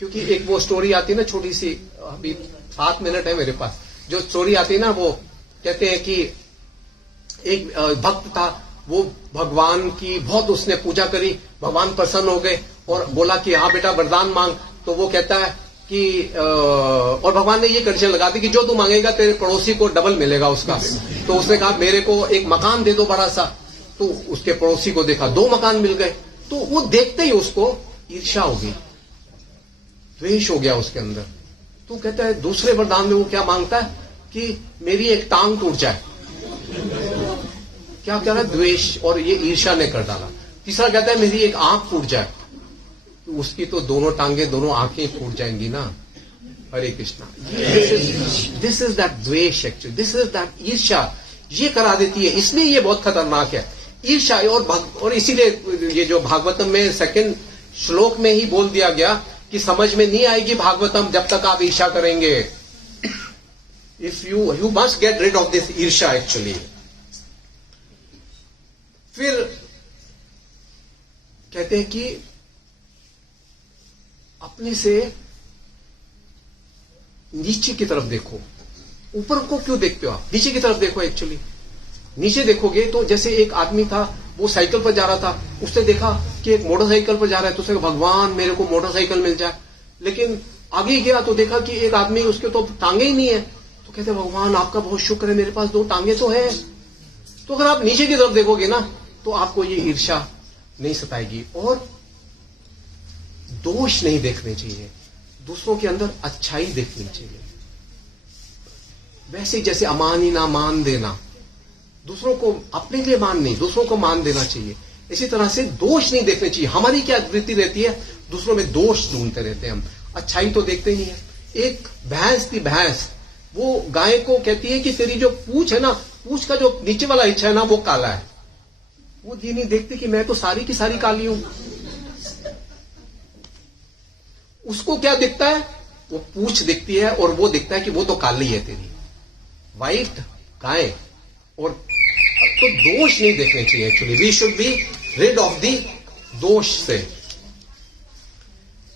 क्योंकि एक वो स्टोरी आती है ना छोटी सी, अभी 7 मिनट है मेरे पास, जो स्टोरी आती है ना, वो कहते हैं कि एक भक्त था, वो भगवान की बहुत उसने पूजा करी, भगवान प्रसन्न हो गए और बोला कि हाँ बेटा वरदान मांग। तो वो कहता है कि और भगवान ने ये कंडीशन लगा दी कि जो तू मांगेगा तेरे पड़ोसी को डबल मिलेगा उसका। तो उसने कहा मेरे को एक मकान दे दो बड़ा सा। तो उसके पड़ोसी को देखा 2 मकान मिल गए। तो वो देखते ही उसको ईर्ष्या हो गई, द्वेष हो गया उसके अंदर। तो कहता है दूसरे वरदान में वो क्या मांगता है कि मेरी एक टांग टूट जाए। क्या कह रहा है? द्वेष, और ये ईर्ष्या ने कर डाला। तीसरा कहता है मेरी एक आंख फूट जाए। तो उसकी तो दोनों टांगे दोनों आंखें फूट जाएंगी ना। हरे कृष्णा। दिस इज दैट द्वेष एक्चुअली, दिस इज दैट ईर्ष्या, ये करा देती है। इसलिए ये बहुत खतरनाक है ईर्ष्या। और इसीलिए ये जो भागवतम में 2nd श्लोक में ही बोल दिया गया कि समझ में नहीं आएगी भागवतम जब तक आप ईर्ष्या करेंगे। If you must get rid of this ईर्ष्या एक्चुअली। फिर कहते हैं कि अपने से नीचे की तरफ देखो। ऊपर को क्यों देखते हो आप? नीचे की तरफ देखो एक्चुअली। नीचे देखोगे तो जैसे एक आदमी था, वो साइकिल पर जा रहा था, उसने देखा कि एक मोटरसाइकिल पर जा रहा है, तो उसने कहा भगवान मेरे को मोटरसाइकिल मिल जाए। लेकिन आगे गया तो देखा कि एक आदमी, उसके तो टांगे ही नहीं है, तो कहते भगवान आपका बहुत शुक्र है, मेरे पास 2 टांगे तो है। तो अगर आप नीचे की तरफ देखोगे ना, तो आपको ये ईर्ष्या नहीं सताएगी। और दोष नहीं देखने चाहिए, दूसरों के अंदर अच्छाई देखनी चाहिए। वैसे जैसे अमान ही ना मान देना, दूसरों को, अपने लिए मान नहीं, दूसरों को मान देना चाहिए। इसी तरह से दोष नहीं देखने चाहिए। हमारी क्या वृत्ति रहती है, दूसरों में दोष ढूंढते रहते हैं हम, अच्छाई तो देखते ही नहीं है। एक भैंस थी, भैंस, वो गाय को कहती है कि तेरी जो पूंछ है ना, पूंछ का जो नीचे वाला हिस्सा है ना, वो काला है। वो ये नहीं देखती कि मैं तो सारी की सारी काली हूं। उसको क्या दिखता है, वो पूंछ दिखती है, और वो दिखता है कि वो तो काली है तेरी, वाइट गाय। और तो दोष नहीं देखने चाहिए। Actually we should be rid of the दोष से।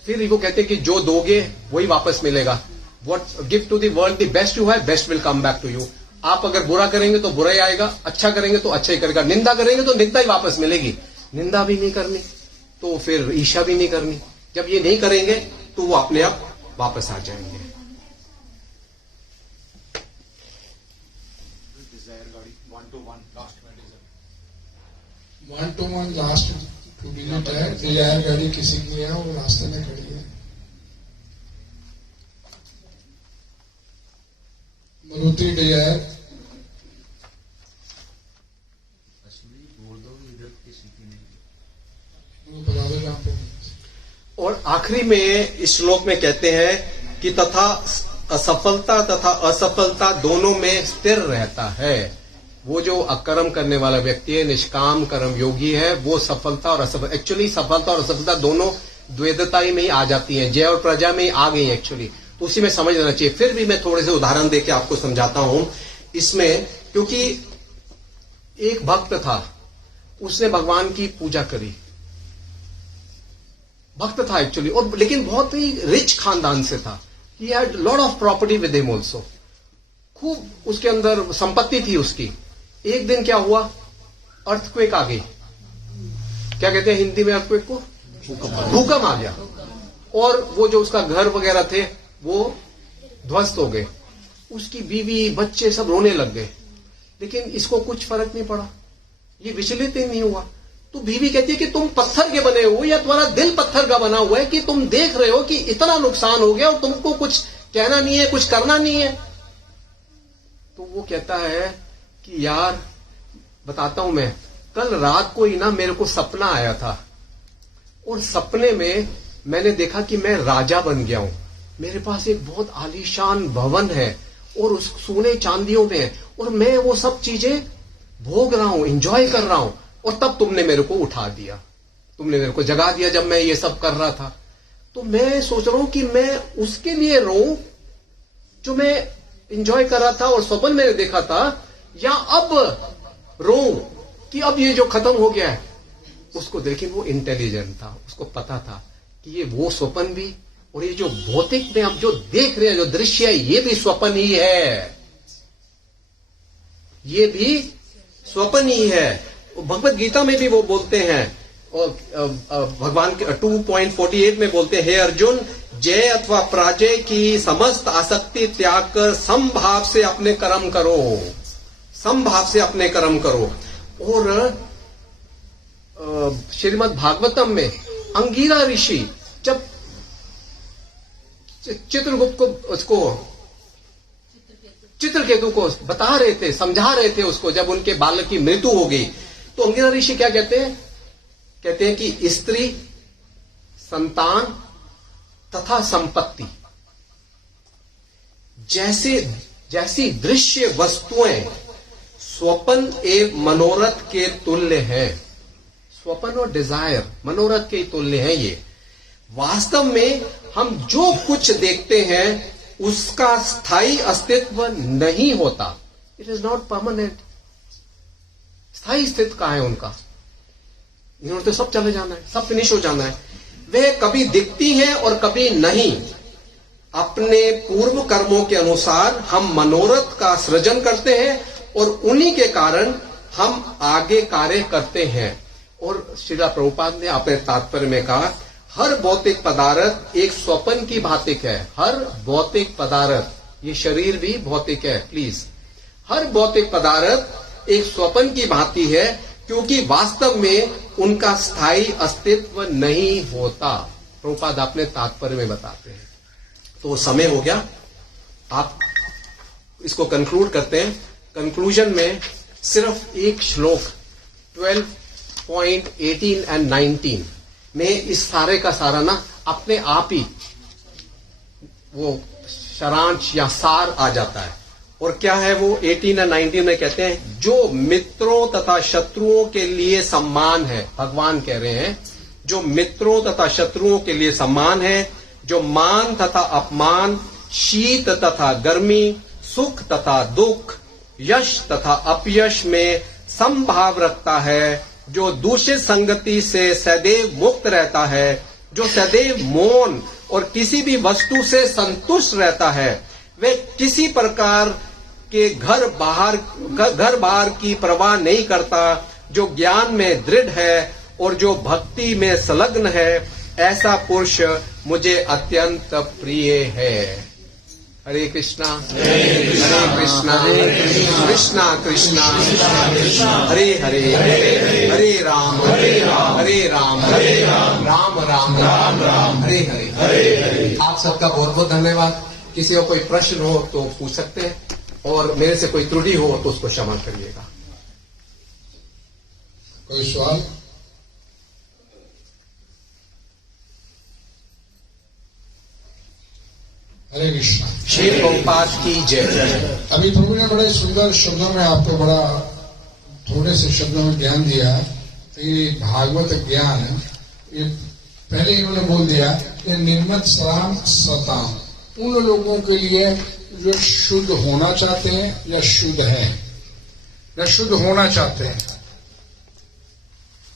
फिर वो कहते हैं कि जो दोगे वही वापस मिलेगा। What give to the world the best you have, best will come back to you. आप अगर बुरा करेंगे तो बुरा ही आएगा, अच्छा करेंगे तो अच्छा ही करेगा, निंदा करेंगे तो निंदा ही वापस मिलेगी। निंदा भी नहीं करनी तो फिर ईर्ष्या भी नहीं करनी। जब ये नहीं करेंगे तो वो अपने आप वापस आ जाएंगे। One two one last two digit है। डिजायर गाड़ी किसी की है, वो रास्ते में खड़ी है। मारुति डिजायर। और आखिरी में इस श्लोक में कहते हैं कि तथा असफलता तथा असफलता दोनों में स्थिर रहता है। वो जो अकर्म करने वाला व्यक्ति है, निष्काम कर्म योगी है, वो सफलता और असफलता, एक्चुअली सफलता और असफलता दोनों द्वैधता ही में ही आ जाती हैं, जय और प्रजा में ही आ गई एक्चुअली। तो उसी में समझ लेना चाहिए। फिर भी मैं थोड़े से उदाहरण देके आपको समझाता हूं इसमें, क्योंकि एक भक्त था, उसने भगवान की पूजा करी, भक्त था एक्चुअली, और लेकिन बहुत ही रिच खानदान से था। He had lot of property with him also, खूब उसके अंदर संपत्ति थी उसकी। एक दिन क्या हुआ, अर्थक्वेक आ गई। क्या कहते हैं हिंदी में अर्थक्वेक को? भूकंप आ गया। और वो जो उसका घर वगैरह थे वो ध्वस्त हो गए। उसकी बीवी बच्चे सब रोने लग गए, लेकिन इसको कुछ फर्क नहीं पड़ा, ये विचलित ही नहीं हुआ। तो बीवी कहती है कि तुम पत्थर के बने हो, या तुम्हारा दिल पत्थर का बना हुआ है कि तुम देख रहे हो कि इतना नुकसान हो गया और तुमको कुछ कहना नहीं है, कुछ करना नहीं है। तो वो कहता है कि यार बताता हूं, मैं कल रात को ही ना मेरे को सपना आया था, और सपने में मैंने देखा कि मैं राजा बन गया हूं। मेरे पास एक बहुत आलीशान भवन है और उस सोने चांदियों में है, और मैं वो सब चीजें भोग रहा हूं, एंजॉय कर रहा हूं। और तब तुमने मेरे को उठा दिया, तुमने मेरे को जगा दिया जब मैं ये सब कर रहा था। तो मैं सोच रहा हूं कि मैं उसके लिए रोऊं जो मैं एंजॉय कर रहा था और स्वप्न मैंने देखा था, या अब रोऊं कि अब ये जो खत्म हो गया है उसको। देखिए वो इंटेलिजेंट था, उसको पता था कि ये वो स्वप्न भी, और ये जो भौतिक में हम जो देख रहे हैं, जो दृश्य है, ये भी स्वप्न ही है, ये भी स्वप्न ही है। भगवत गीता में भी वो बोलते हैं, और भगवान के 2.48 में बोलते हैं, हे अर्जुन, जय अथवा पराजय की समस्त आसक्ति त्याग कर समभाव से अपने कर्म करो, समभाव से अपने कर्म करो। और श्रीमद् भागवतम में अंगीरा ऋषि जब चित्रगुप्त को, उसको चित्रकेतु को बता रहे थे, समझा रहे थे उसको, जब उनके बालक की मृत्यु हो गई, तो अंगीरा ऋषि क्या कहते हैं? कहते हैं कि स्त्री, संतान तथा संपत्ति जैसी दृश्य वस्तुएं स्वप्न एवं मनोरथ के तुल्य हैं। स्वप्न और डिजायर मनोरथ के तुल्य हैं। ये वास्तव में हम जो कुछ देखते हैं उसका स्थायी अस्तित्व नहीं होता। It is not permanent. स्थायी अस्तित्व कहां है उनका? इन्होंने तो सब चले जाना है, सब फिनिश हो जाना है। वे कभी दिखती हैं और कभी नहीं। अपने पूर्व कर्मों के अनुसार हम मनोरथ का सृजन करते हैं, और उन्हीं के कारण हम आगे कार्य करते हैं। और श्रीला प्रभुपाद ने अपने तात्पर्य में कहा, हर भौतिक पदार्थ एक स्वप्न की भांति है। हर भौतिक पदार्थ, ये शरीर भी भौतिक है प्लीज, हर भौतिक पदार्थ एक स्वप्न की भांति है, क्योंकि वास्तव में उनका स्थायी अस्तित्व नहीं होता। प्रभुपाद अपने तात्पर्य में बताते हैं। तो समय हो गया, आप इसको कंक्लूड करते हैं। कंक्लूजन में सिर्फ एक श्लोक 12.18 and 19 में इस सारे का सारा ना अपने आप ही वो सारांश या सार आ जाता है। और क्या है वो 18 और 19 में कहते हैं, जो मित्रों तथा शत्रुओं के लिए सम्मान है, भगवान कह रहे हैं, जो मित्रों तथा शत्रुओं के लिए सम्मान है, जो मान तथा अपमान, शीत तथा गर्मी, सुख तथा दुख, यश तथा अपयश में समभाव रखता है, जो दूषित संगति से सदैव मुक्त रहता है, जो सदैव मौन और किसी भी वस्तु से संतुष्ट रहता है, वे किसी प्रकार के घर बाहर की परवाह नहीं करता, जो ज्ञान में दृढ़ है और जो भक्ति में संलग्न है, ऐसा पुरुष मुझे अत्यंत प्रिय है। हरे कृष्णा हरे कृष्णा कृष्णा कृष्णा हरे हरे, हरे राम राम राम हरे हरे। आप सबका बहुत बहुत धन्यवाद। किसी को कोई प्रश्न हो तो पूछ सकते हैं, और मेरे से कोई त्रुटि हो तो उसको क्षमा करिएगा। कोई सवाल? हरे कृष्णा। श्री प्रभुपाद की जय। अभी प्रभु ने बड़े सुंदर शब्दों में आपको बड़ा थोड़े से शब्दों में ज्ञान दिया। तो ये भागवत ज्ञान, ये पहले इन्होंने बोल दिया कि निर्मत सराम सताम, उन लोगों के लिए जो शुद्ध होना चाहते हैं या शुद्ध है या शुद्ध होना चाहते हैं।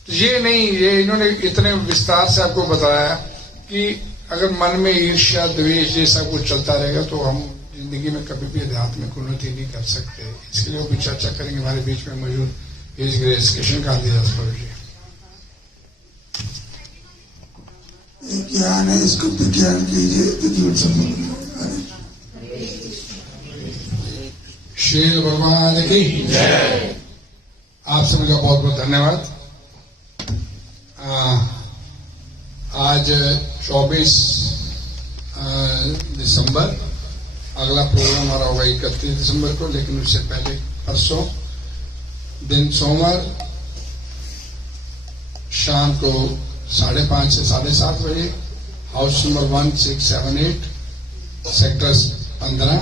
तो ये नहीं, ये इन्होंने इतने विस्तार से आपको बताया कि अगर मन में ईर्ष्या द्वेष जैसा कुछ चलता रहेगा तो हम जिंदगी में कभी भी आध्यात्मिक उन्नति नहीं कर सकते। इसके लिए वो भी चर्चा करेंगे। हमारे बीच में मौजूद हिज ग्रेस कृष्णकांत दास प्रभु जी। ज्ञान है, इसको विज्ञान कीजिए तो जीवन सफल। श्री भगवान की जय। आप सभी का बहुत बहुत धन्यवाद। आज 24 दिसंबर, अगला प्रोग्राम हमारा होगा 31 दिसंबर को, लेकिन उससे पहले परसों दिन सोमवार शाम को 5:30 से 7:30 बजे हाउस नंबर 1678 सेक्टर 15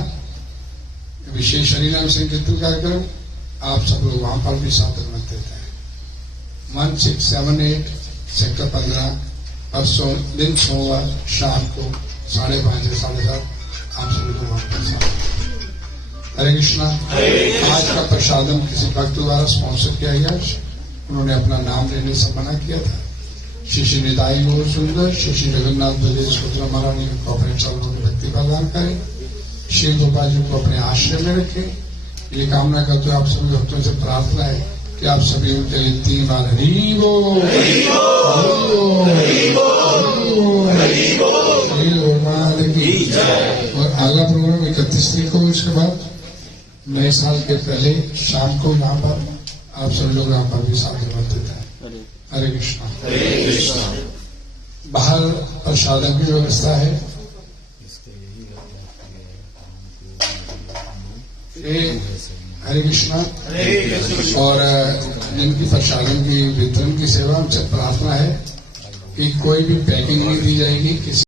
विशेष हरिनाम संकीर्तन कार्यक्रम। आप सब लोग वहां पर भी साथ में देते हैं। 1678 सेक्टर 15 परसों दिन सोमवार शाम को 5:30 से 7:30 आप सभी को वहां पर साथ। हरे कृष्णा। आज का प्रसादम किसी भक्त द्वारा स्पॉन्सर किया गया। उन्होंने अपना नाम लेने से मना किया था। श्री श्री निताई गौर सुंदर, श्री श्री जगन्नाथ बलदेव सुभद्रा महारानी को अपने चरणों में भक्ति प्रदान करें। श्री गोपाल जी को अपने आश्रय में रखें। ये कामना करते हुए आप सभी भक्तों से प्रार्थना है कि आप सभी उनके लिए 3 बार हरि बोल और अगला प्रोग्राम 31 तारीख को, इसके बाद नए साल के पहले शाम को यहाँ पर आप सभी लोग यहाँ पर भी साथ देते हैं। हरे कृष्णा। बाहर प्रसादन की व्यवस्था है। हरे कृष्णा। और जिनकी प्रसादन की वितरण की सेवा, हमसे प्रार्थना है कि कोई भी पैकिंग नहीं दी जाएगी। किसी